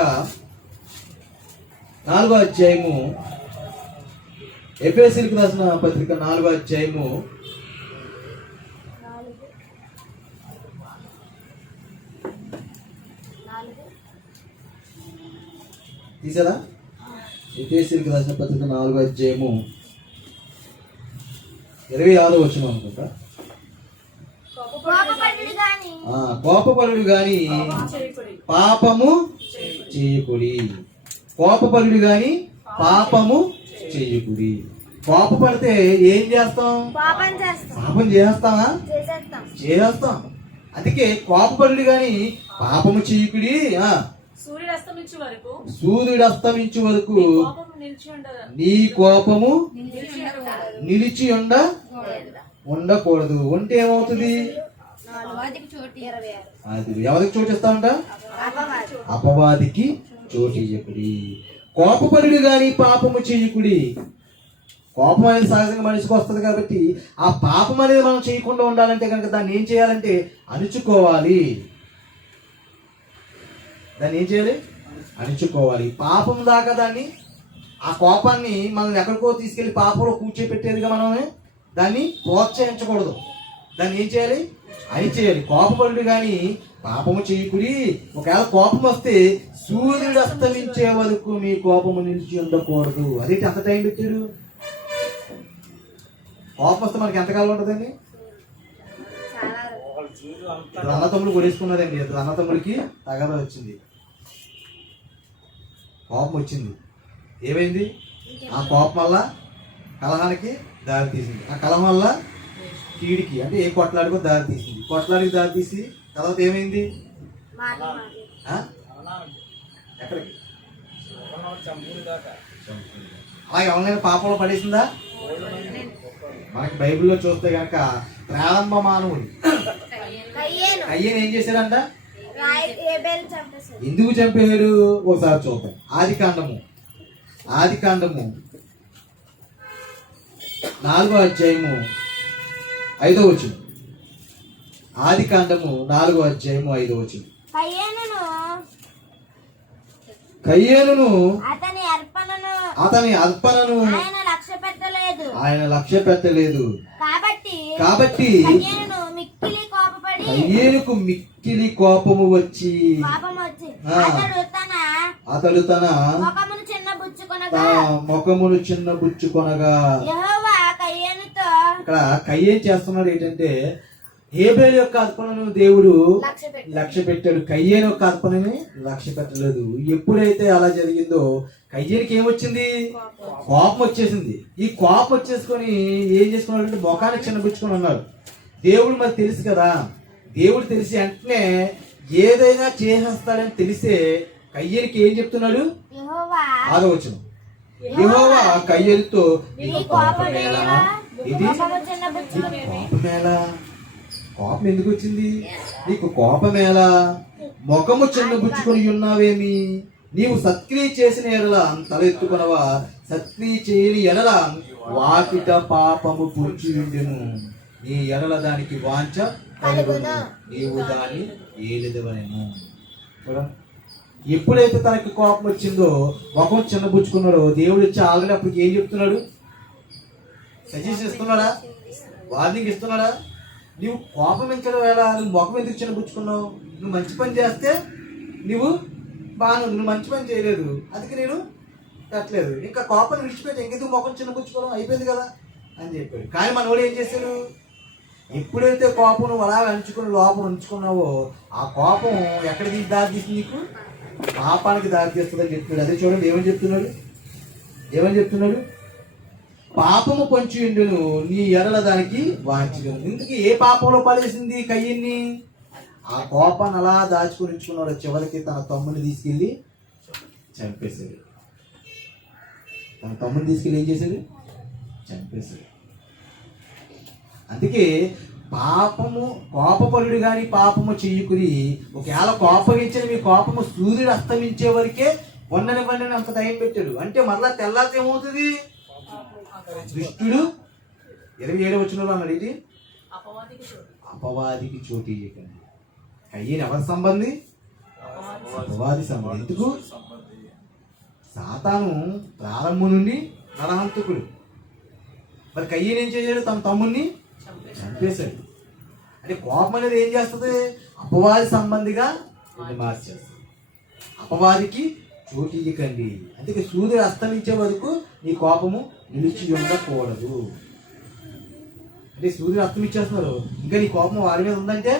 4వ అధ్యాయము తీసారా? ఎఫెసీయులకు రాసిన పత్రిక 4వ అధ్యాయము 26వ వచనం అనుకుంటా. కోపపరుడు గాని పాపము చేయకుడి. కోపపరుడు గాని పాపము చేయకుడి. కోపపడితే ఏం చేస్తాం? పాపం చేస్తామా? చేస్తాం. అందుకే కోపపరుడు గాని పాపము చేయకుడి. సూర్యుడు అస్తమించు వరకు నీ కోపము నిలిచి ఉండకూడదు. ఉంటే ఏమవుతుంది? అది ఎవరికి చోటిస్తామంట? అపవాదికి చోటు ఇయ్యకుడి. కోపపరుడు గాని పాపము చేయకుడి. కోపం అనేది సహజంగా మనిషికి వస్తుంది కాబట్టి ఆ పాపం అనేది మనం చేయకుండా ఉండాలంటే కనుక దాన్ని ఏం చేయాలంటే అణుచుకోవాలి. అణుచుకోవాలి. పాపం దాకా దాన్ని, ఆ కోపాన్ని మనం ఎక్కడికో తీసుకెళ్లి పాపంలో కూర్చోపెట్టేదిగా మనమే దాన్ని ప్రోత్సహించకూడదు. దాన్ని ఏం చేయాలి? అణిచేయాలి. కోపపడు కానీ పాపము చేయకుడి. ఒకవేళ కోపం వస్తే సూర్యుడు అస్తమించే వరకు మీ కోపము నిలిచి ఉండకూడదు. అదేంటి అంత టైం పెట్టాడు? కోపం వస్తే మనకి ఎంతకాలం ఉంటుందండి? అన్నతమ్ములు కొడేసుకున్నారండి. అన్నతమ్ములకి తగాదా వచ్చింది, కోపం వచ్చింది. ఏమైంది? ఆ కోపం వల్ల కలహానికి దారి తీసింది. ఆ కలహం వల్ల కీడికి అంటే ఏ కొట్లాడికో దారి తీసింది. కొట్లాడికి దారి తీసి తర్వాత ఏమైంది? ఎక్కడికి? అలాగే ఎవరైనా పాపంలో పడేసిందా? మనకి బైబిల్లో చూస్తే కనుక ప్రారంభ మానవుడు కయ్యను ఏం చేశాడంట? ఎందుకు చంపేశాడు? ఒకసారి చూద్దాం. ఆది కాండము 4వ అధ్యాయము 5వ వచనం. ఆది కాండము 4వ అధ్యాయము 5వ వచనం. కయ్యేనును అతని అర్పణను ఆయన లక్ష్య పెట్టలేదు. కాబట్టి కయ్యేనుకు మిక్కిలి కోపము వచ్చి అతడు తన ముఖమును చిన్నబుచ్చుకొనగా. ఇక్కడ కయ్యేను చేస్తున్నాడు ఏంటంటే హేబేలు యొక్క అర్పణను దేవుడు లక్ష్య పెట్టాడు, కయ్యేను యొక్క అర్పణని లక్ష్య పెట్టలేదు. ఎప్పుడైతే అలా జరిగిందో కయ్యేనికి ఏమొచ్చింది? కోపం వచ్చేసింది. ఈ కోపం వచ్చేసుకొని ఏం చేసుకున్నాడు అంటే ముఖాన్ని చిన్నబుచ్చుకొని ఉన్నాడు. దేవుడు మరి తెలుసు కదా, దేవుడు తెలిసి వెంటనే ఏదైనా చేసేస్తాడని తెలిసే కయ్యేనికి ఏం చెప్తున్నాడు? 6వ వచనం. యెహోవా కయ్యేనుతో కోపమేలా? కోపం ఎందుకు వచ్చింది నీకు? కోపమేలా? ముఖము చిన్నబుచ్చుకొని ఉన్నావేమి? నీవు సత్క్రియ చేసిన ఎడల తలెత్తుకొనవా? సత్క్రియ చేయని ఎడల వాకిట పాపము పొంచి ఉండెను. నీ ఎడల దానికి వాంఛ కలుగును, నీవు దాన్ని ఏలిదవనెను. ఎప్పుడైతే తనకి కోపం వచ్చిందో ముఖం చిన్నబుచ్చుకున్నాడో దేవుడు వచ్చి ఆల్రెడీ అప్పుడు ఏం చెప్తున్నాడు? సజెషన్ ఇస్తున్నాడా? వార్నింగ్ ఇస్తున్నాడా? నువ్వు కోపం ఎంచడం వేళ నువ్వు ముఖం ఎందుకు చిన్నబుచ్చుకున్నావు? నువ్వు మంచి పని చేస్తే నువ్వు బాగా, నువ్వు మంచి పని చేయలేదు అందుకే నేను కట్టలేదు, ఇంకా కోపం విడిచిపెట్టి ఇంకెందుకు ముఖం చిన్నబుచ్చుకోవడం, అయిపోయింది కదా అని చెప్పాడు. కానీ మనోడు ఏం చేశాడు? ఎప్పుడైతే కోపం నువ్వు అలా అంచుకుని లోపల ఉంచుకున్నావో ఆ కోపం ఎక్కడికి దారి తీసింది? నీకు పాపానికి దారి తీస్తుందని చెప్తున్నాడు. అదే చూడండి ఏమని చెప్తున్నాడు? పాపము పొంచి ఉండును, నీ ఎడల దానికి వాంఛను. ఇందుకు ఏ పాపంలో పడేసింది కయ్యన్ని? ఆ కోపాన్ని అలా దాచుకుని ఉంచుకున్నాడు. చివరికి తన తమ్ముని తీసుకెళ్ళి చంపేశాడు. ఏం చేశాడు? చంపేశాడు. అందుకే పాపము కోపపరుడు కానీ పాపము చెయ్యుకుని. ఒకవేళ కోపగించిన మీ కోపము సూర్యుడు అస్తమించే వరకే వండనివ్వండి అంత టైం పెట్టాడు. అంటే మరలా తెల్లారితే ఏమవుతుంది? దుష్టుడు 27వ వచనంలో అన్నాడు, ఇది అపవాదికి చోటు ఇయ్యకండి. కయ్యేను ఎవరి సంబంధి? అపవాది సంబంధి. ఎందుకు? సాతాను ప్రారంభం నుండి నరహంతకుడు. మరి కయ్యేను ఏం చేశాడు? తన తమ్ముడిని చంపేశాడు. అంటే కోపం అనేది ఏం చేస్తుంది? అపవాది సంబంధిగా మార్చేస్తుంది. అపవాదికి చోటు ఇయ్యకండి. అందుకే సూర్యుడు అస్తమించే వరకు నీ కోపము నిలిచి ఉండకూడదు. అంటే సూర్యుడు అస్తమించేస్తున్నారు, ఇంకా నీ కోపం వారి మీద ఉందంటే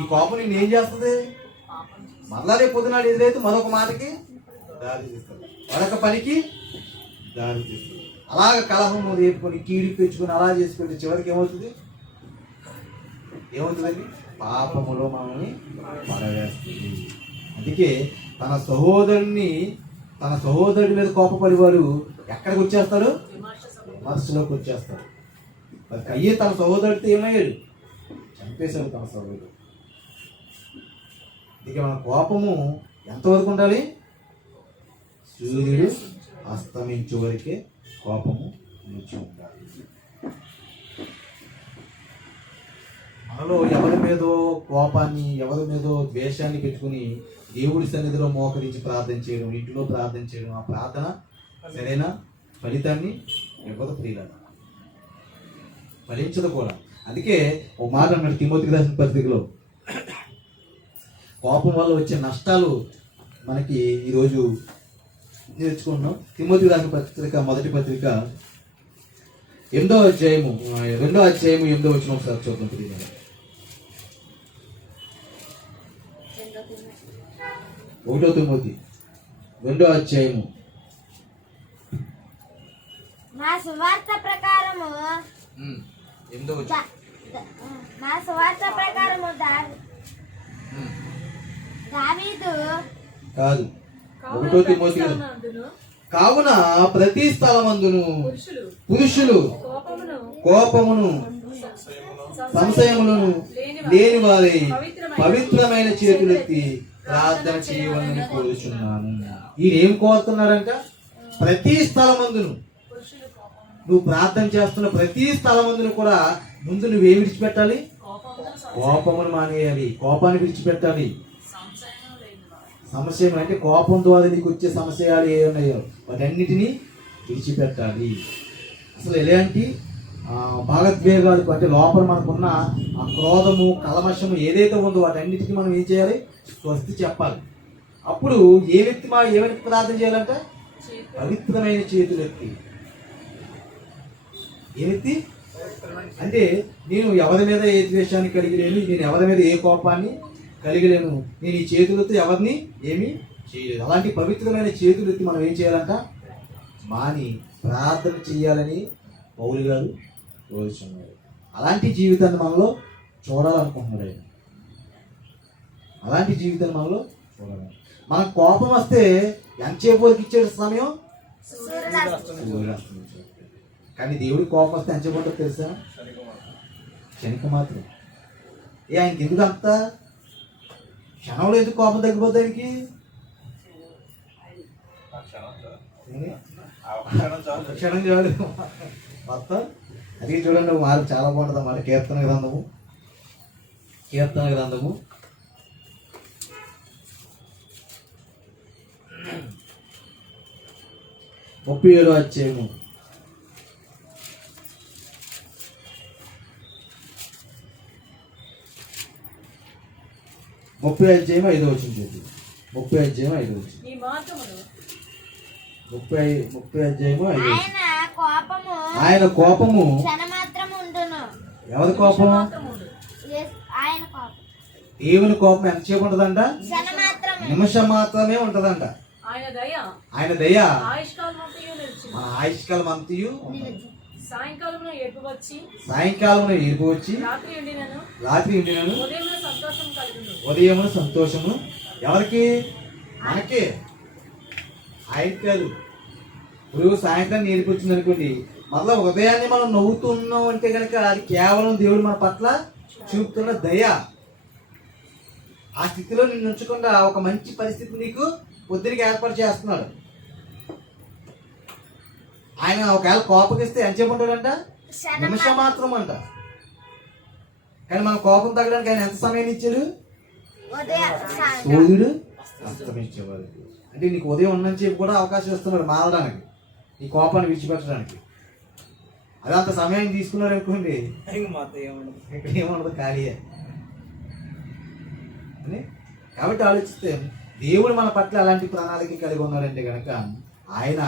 ఈ కోపం నేను ఏం చేస్తుంది? మరలా రేపు పొద్దునాడు ఎదురైతే మరొక మాటకి దారి తీస్తుంది, మరొక పనికి దారి తీస్తుంది. అలాగ కలహం రేపుకొని కీడి పెంచుకొని అలా చేసుకుంటే చివరికి ఏమవుతుందండి? పాపములో మనల్ని పడవేస్తుంది. అందుకే తన సహోదరుడి మీద కోపపడి వారు ఎక్కడికి వచ్చేస్తారు? విమర్శలోకి వచ్చేస్తారు. మరి కయ్యే తన సహోదరుడితో ఏమయ్యాడు? చంపేశాడు తన సహోదరుడు. అందుకే మన కోపము ఎంతవరకు ఉండాలి? సూర్యుడు అస్తమించే వరకే కోపము నిలిచి ఉండాలి. మనలో ఎవరి మీదో కోపాన్ని, ఎవరి మీదో ద్వేషాన్ని పెట్టుకుని దేవుడి సన్నిధిలో మోకరించి ప్రార్థన చేయడం, ఇంటిలో ప్రార్థన చేయడం, ఆ ప్రార్థన సరైన ఫలితాన్ని ఇవ్వదు ప్రియులారా. ఫలించదు కూడా. అందుకే ఒక మాట అన్నాడు తిమోతికి రాసిన పత్రికలో, కోపం వల్ల వచ్చే నష్టాలు మనకి ఈరోజు నేర్చుకుంటున్నాం. తిమోతికి రాసిన పత్రిక మొదటి పత్రిక 8వ అధ్యాయము 2వ అధ్యాయము 8వ వచనం ఒకసారి చూద్దాం. ప్రియులారా, 1వ తిమోతి 2వ అధ్యాయము నా సువార్త ప్రకారము 8వ వచనం. నా సువార్త ప్రకారము దావీదు కాదు, 1వ తిమోతి కావున ప్రతి స్థలమందును పురుషులు కోపమును సంశయములను లేని వారి పవిత్రమైన చేతులెత్తి ప్రార్థన చేయవలని కోరుచున్నాను. ఈయన ఏం కోరుతున్నాడంట? ప్రతి స్థలమందును, నువ్వు ప్రార్థన చేస్తున్న ప్రతి స్థలమందును కూడా ముందు నువ్వేం విడిచిపెట్టాలి? కోపమును మానేయాలి, కోపాన్ని విడిచిపెట్టాలి. సమస్యలు అంటే కోపం ద్వారా నీకు వచ్చే సమస్యలు ఏ ఉన్నాయో వాటన్నిటినీ విడిచిపెట్టాలి. అసలు ఎలాంటి భాగోద్వేగాలు అంటే లోపల మనకున్న ఆ క్రోధము కలమషము ఏదైతే ఉందో వాటన్నిటికీ మనం ఏం చేయాలి? స్వస్తి చెప్పాలి. అప్పుడు ఏమని ప్రార్థన చేయాలంటే పవిత్రమైన చేతులు ఎత్తి. ఏమెత్తి అంటే నేను ఎవరి మీద ఏ ద్వేషాన్ని కలిగి లేను, నేను ఎవరి మీద ఏ కోపాన్ని కలిగలేను, నేను ఈ చేతులతో ఎవరిని ఏమీ చేయలేదు. అలాంటి పవిత్రమైన చేతులు ఎత్తి మనం ఏం చేయాలంట? మాని ప్రార్థన చేయాలని పౌలు గారు కోరుచున్నారు. అలాంటి జీవితాన్ని మనలో చూడాలనుకుంటున్నారు ఆయన. అలాంటి జీవితాన్ని మనలో చూడాలి. మనకు కోపం వస్తే ఎంతసేపు వరకు ఇచ్చే సమయం? సూర్యాస్తమయం. కానీ దేవుడికి కోపం వస్తే ఎంతసేపు ఉంటుందో తెలుసా? క్షణిక మాత్రం. ఆయనకి ఎందుకు అంత క్షణంలో ఎందుకు కోపం తగ్గిపోతానికి? క్షణం చాలు మొత్తం. అది చూడండి, మార్పు చాలా బాగుంటుంది అన్నమాట. కీర్తన గ్రంథము 37వ అధ్యాయము 30వ అధ్యాయం 5వ వచనం చూద్దాం. 30వ అధ్యాయం 5వ వచనం. 30వ అధ్యాయము 5వ వచనం. ఆయన కోపము ఎవరి కోపం? దేవుని కోపం ఎంతసేపు ఉంటదంట? నిమిషం మాత్రమే ఉంటదంట. ఆయన దయ మన ఆయుష్కాలం అంతయు. సాయంకాలమున ఏడుపు వచ్చి రాత్రి ఎండినను ఉదయమున సంతోషము. ఎవరికి? మనకే, ఆయన కాదు. ఇప్పుడు సాయంత్రం ఏడుపు వచ్చింది అనుకోండి, మళ్ళీ ఉదయాన్నే మనం నవ్వుతున్నాం అంటే కనుక అది కేవలం దేవుడు మన పట్ల చూపుతున్న దయ. ఆ స్థితిలో నిన్ను ఉంచకుండా ఒక మంచి పరిస్థితి నీకు పొద్దురికి ఏర్పాటు చేస్తున్నాడు. ఆయన ఒకవేళ కోపగిస్తే ఎంతసేపు ఉంటాడంట? నిమిషం మాత్రం అంట. కానీ మన కోపం తగ్గడానికి ఆయన ఎంత సమయాన్ని ఇచ్చాడు? సూర్యుడు అస్తమించేవాడు. అంటే నీకు ఉదయం ఉన్నని చెప్పి కూడా అవకాశం ఇస్తున్నాడు మారడానికి, నీ కోపాన్ని విడిచిపెట్టడానికి. అదే అంత సమయాన్ని తీసుకున్నాడు అనుకోండి, ఇక్కడ ఏముండదు, ఖాళీయే. కాబట్టి ఆలోచిస్తే దేవుడు మన పట్ల అలాంటి ప్రణాళిక కలిగి ఉన్నాడంటే కనుక ఆయన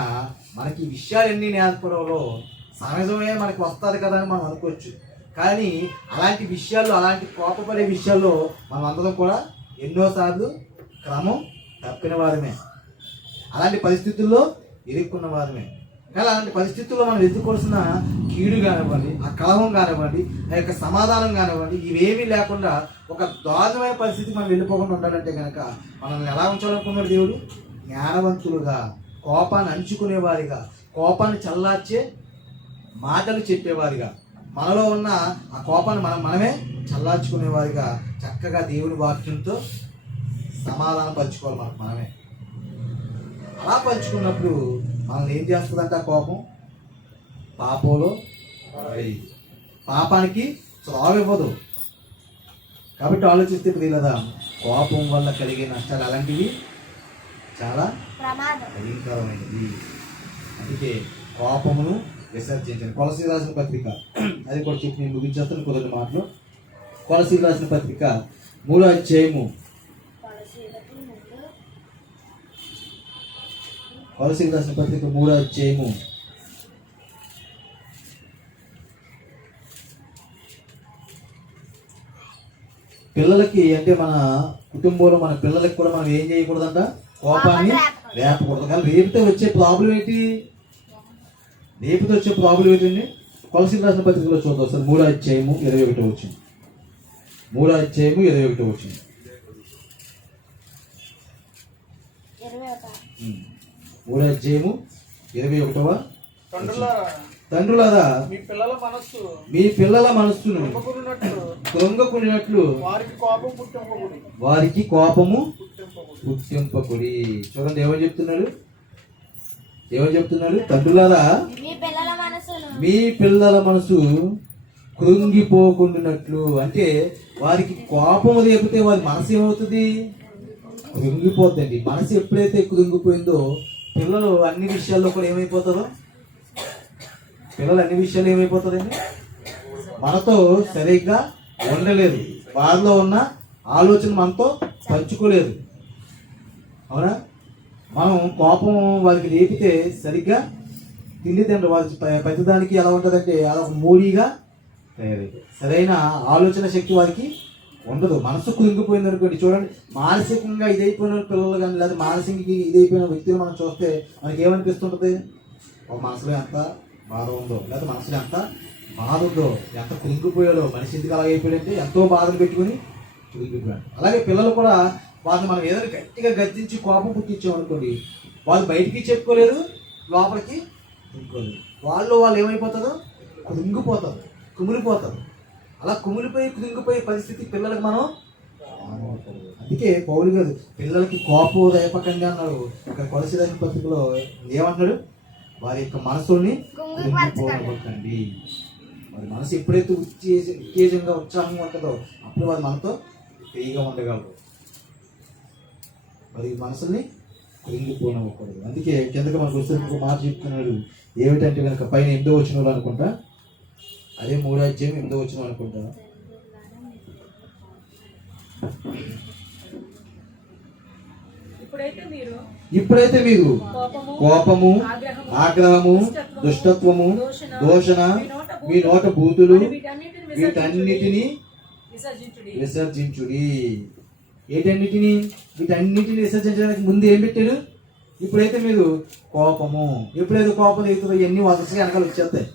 మనకి ఈ విషయాలన్నీ నేర్పడంలో సహజమే మనకి వస్తుంది కదా అని మనం అనుకోవచ్చు. కానీ అలాంటి విషయాల్లో, అలాంటి కోపపడే విషయాల్లో మనం అందరం కూడా ఎన్నోసార్లు క్రమం తప్పిన వారమే, అలాంటి పరిస్థితుల్లో ఇరుక్కున్న వారమే. కానీ అలాంటి పరిస్థితుల్లో మనం ఎదుర్కోవాల్సిన కీడు కానివ్వండి, ఆ కలహం కానివ్వండి, ఆ యొక్క సమాధానం కానివ్వండి, ఇవేమీ లేకుండా ఒక దారుణమైన పరిస్థితికి మనం వెళ్ళిపోకుండా ఉండాలంటే కనుక మనల్ని ఎలా ఉంచాలనుకున్నాడు దేవుడు? జ్ఞానవంతులుగా, కోపాన్ని అంచుకునేవారిగా, కోపాన్ని చల్లార్చే మాటలు చెప్పేవారిగా, మనలో ఉన్న ఆ కోపాన్ని మనమే చల్లార్చుకునేవారిగా చక్కగా దేవుని వాక్యంతో సమాధానం పంచుకోవాలి మనమే. అలా పంచుకున్నప్పుడు మనల్ని ఏం చేస్తుందంటే ఆ కోపం పాపంలో పాపానికి త్రోవివ్వదు. కాబట్టి ఆలోచిస్తే ప్రియులదా, కోపం వల్ల కలిగే నష్టాలు అలాంటివి చాలా భయంకరమైనది. అందుకే కోపమును విసర్జించండి. కొలసీ రాసిన పత్రిక అది కూడా చెప్పి నేను ముగించేస్తాను కొద్ది మాటలు. కొలసీ రాసిన పత్రిక 3వ అధ్యాయము, కొలసీ రాసిన పత్రిక 3వ అధ్యాయము పిల్లలకి అంటే మన కుటుంబంలో మన పిల్లలకి కూడా మనం ఏం చేయకూడదంట, కోపాన్ని రేపకూడదు. కానీ రేపితే వచ్చే ప్రాబ్లం ఏంటి? రేపితే వచ్చే ప్రాబ్లం ఏంటండి? కొలసీ రాసిన పత్రికలో చూద్దాం సార్. 3వ అధ్యాయము 21 వచ్చింది. 3వ అధ్యాయము 21 వచ్చింది. 3వ అధ్యాయము 21వ. తండ్రులారా మీ పిల్లల మనస్సు మీ పిల్లల మనస్సును కృంగకున్నట్లు కృంగకునినట్లు వారికి కోపం పుట్టింపకుడి. వారికి కోపము పుట్టింపకుడి. చూడండి ఏమని చెప్తున్నాడు? ఏమని చెప్తున్నాడు? తండ్రులారా మీ పిల్లల మనసును మీ పిల్లల మనసు కృంగిపోకుండానట్లు. అంటే వారికి కోపం రేపితే వారి మనసు ఏమవుతుంది? కృంగిపోద్దండి. మనసు ఎప్పుడైతే కృంగిపోయిందో పిల్లలు అన్ని విషయాల్లో కూడా ఏమైపోతారో, పిల్లలు అన్ని విషయాలు ఏమైపోతారండి? మనతో సరిగ్గా ఉండలేదు. వారిలో ఉన్న ఆలోచన మనతో పంచుకోలేదు. అవునా? మనం కోపం వారికి లేపితే సరిగ్గా తిండి తింటారు. వారికి ప్రతిదానికి ఎలా ఉంటుందంటే అలా ఒక మూడీగా తయారైంది. సరైన ఆలోచన శక్తి వారికి ఉండదు. మనసు కృంగిపోయింది అనుకోండి. చూడండి, మానసికంగా ఇదైపోయిన పిల్లలు కానీ లేదా మానసికంగా ఇదైపోయిన వ్యక్తులు మనం చూస్తే మనకి ఏమనిపిస్తుంటుంది? ఒక మనసులో ఎంత బాధ ఉందో, లేదా మనసులో ఎంత బాధ ఉందో, ఎంత కృంగిపోయాడో, మనిషి ఎందుకు అలా అయిపోయాడంటే ఎంతో బాధలు పెట్టుకుని కృంగిపోయాడు. అలాగే పిల్లలు కూడా వాళ్ళని మనం ఏదైనా గట్టిగా గద్దించి కోపం పుట్టించామనుకోండి, వాళ్ళు బయటికి చెప్పుకోలేరు, లోపలికి ఇంకోలేదు. వాళ్ళు ఏమైపోతారు? కృంగిపోతారు, కుమిలిపోతారు. అలా కుమిలిపోయి కృంగిపోయే పరిస్థితి పిల్లలకు మనం. అందుకే పౌలు గారు పిల్లలకి కోపం రేపకంగా అన్నాడు. ఇక్కడ కొలసీ రాసిన పత్రికలో ఏమంటున్నాడు? వారి యొక్క మనసుల్ని కృంగిపోకండి. వారి మనసు ఎప్పుడైతే ఉత్తేజంగా ఉత్సాహంగా ఉంటుందో అప్పుడు వారి మనతో ఫ్రీగా ఉండగలరు. వారి మనసుల్ని కృంగిపోనవ్వకూడదు. అందుకే కిందకి మనకు వస్తే ఇంకో మాట చెప్తున్నాడు. ఏమిటంటే కనుక పైన 8వ వచనంలో అనుకుంటా, అదే 3వ అధ్యాయం 8వ వచనం అనుకుంటా. ఇప్పుడైతే మీరు కోపము, ఆగ్రహము, దుష్టత్వము, దూషణ, మీ నోట బూతులు వీటన్నిటిని విసర్జించుడి. వీటన్నిటిని విసర్జించడానికి ముందు ఏం పెట్టారు? ఇప్పుడైతే మీరు కోపము, ఎప్పుడైతే కోపం అవుతుందో ఇవన్నీ వదసగా వెనకాల వచ్చేస్తాయి.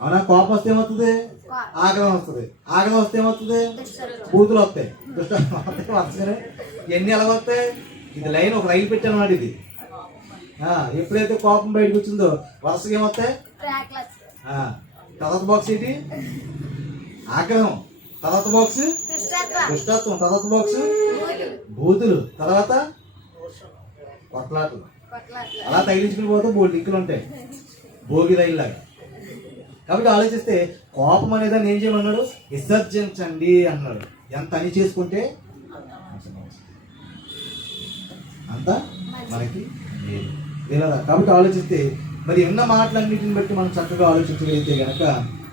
అవునా? కోపం వస్తే ఏమవుతుంది? ఆగ్రహం వస్తుంది. ఆగ్రహం వస్తే ఏమవుతుంది? బూతులు వస్తాయి. వస్తాయి. ఇవన్నీ ఎలా వస్తాయి? ఇది లైన్, ఒక రైలు పెట్టాను అన్నమాట ఇది. ఎప్పుడైతే కోపం బయటకు వచ్చిందో వరుసగా ఏమొస్తాయి? తర్వాత బాక్స్ ఏంటి? ఆగ్రహం. తర్వాత బాక్స్ దుష్టత్వం. తర్వాత బాక్స్ బూతులు. తర్వాత కొట్లాటలు. అలా తగిలించుకుని పోతే 3 దిక్కులు ఉంటాయి, భోగి రైలు లాగా. కాబట్టి ఆలోచిస్తే కోపం అనేదాన్ని ఏం చేయమన్నాడు? విసర్జించండి అన్నాడు. ఎంత అని చేసుకుంటే అంత మనకి లేదా. కాబట్టి ఆలోచిస్తే మరి ఉన్న మాటలన్నిటిని బట్టి మనం చక్కగా ఆలోచించగలిగితే కనుక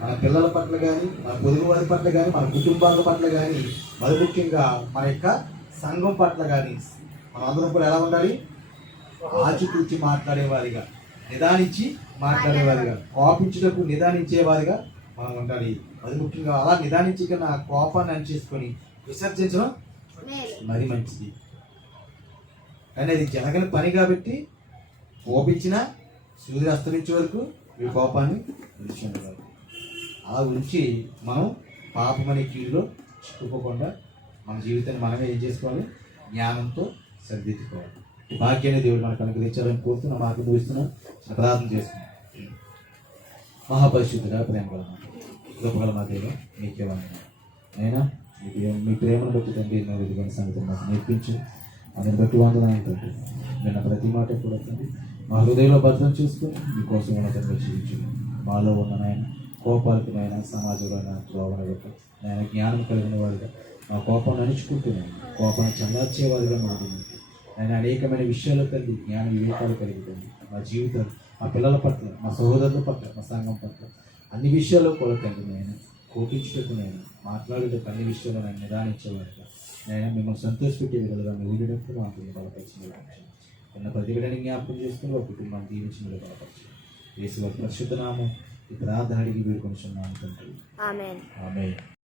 మన పిల్లల పట్ల కానీ, మన పొరుగు వారి పట్ల కానీ, మన కుటుంబాల పట్ల కానీ, మరి ముఖ్యంగా మన యొక్క సంఘం పట్ల కానీ మనం అందరం కూడా ఎలా ఉండాలి? ఆచితూచి మాట్లాడేవారిగా, నిదానించి మాట్లాడేవారిగా, కోపించుటకు నిదానించేవారిగా మనం ఉండాలి. అది ముఖ్యంగా అలా నిదానించి కన్నా ఆ కోపాన్ని అణిచేసుకొని విసర్జించడం మరి మంచిది. కానీ అది జరగని పని కాబట్టి కోపించిన సూర్యుడు అస్తమించే వరకు ఈ కోపాన్ని విడిచి ఉండగలరు. అలా ఉంచి మనం పాపమనే కీడులో చిక్కుకోకుండా మన జీవితాన్ని మనమే ఏం చేసుకోవాలి? జ్ఞానంతో సరిదిద్దుకోవాలి. భాగ్యాన్ని దేవుడు మనకు అనుగ్రహించాలని కోరుతున్న మాకు ముగిస్తున్నాం. ప్రార్థన చేస్తున్నాం. మహాపరిశుద్ధుడా, ప్రేమగల గొప్పగల మా దేవ, మీకే వందనాలు. అయినా మీ ప్రేమను బట్టి తండ్రి ఎన్నో విధమైన సంగతులు మాకు నేర్పించు. అందుని బట్టి వందనాలు తండ్రి. నిన్న ప్రతి మాట కూడా తండ్రి మా హృదయంలో భద్రం చేసుకుని మీకోసం ఉన్నతంగా జీవించు. మాలో ఉన్న నాయన కోపాలకు నాయన సమాజంలో ద్రోవణ యొక్క నాయన జ్ఞానం కలిగిన వారిగా మా కోపాన్ని అణుచుకుంటున్నాను. కోపాన్ని చల్లార్చేవారిగా మాకు నేను అనేకమైన విషయాలు తండ్రి జ్ఞాన వివేకాలు కలుగుతుంది మా జీవితాలు మా పిల్లల పట్ల మా సహోదరుల పట్ల మా సంఘం పట్ల అన్ని విషయాల్లో కూడా తండ్రి నేను కోపించుటకు నేను మాట్లాడేటప్పుడు అన్ని విషయాల్లో నేను నిదానించేవాడుగా నేను మిమ్మల్ని సంతోషపెట్టే విధంగా మీ ఊడినప్పుడు మాకు బలపరిచిన ఉన్న ప్రతి బిడ్డని జ్ఞాపకం చేసుకుని ఒక కుటుంబాన్ని దీవించి మీరు బలపరిచారు యేసు వారి పరిశుద్ధ నామం ఈ ప్రార్థన అడిగి వేడుకొనిచున్నాను తండ్రి ఆమేన్. ఆమేన్.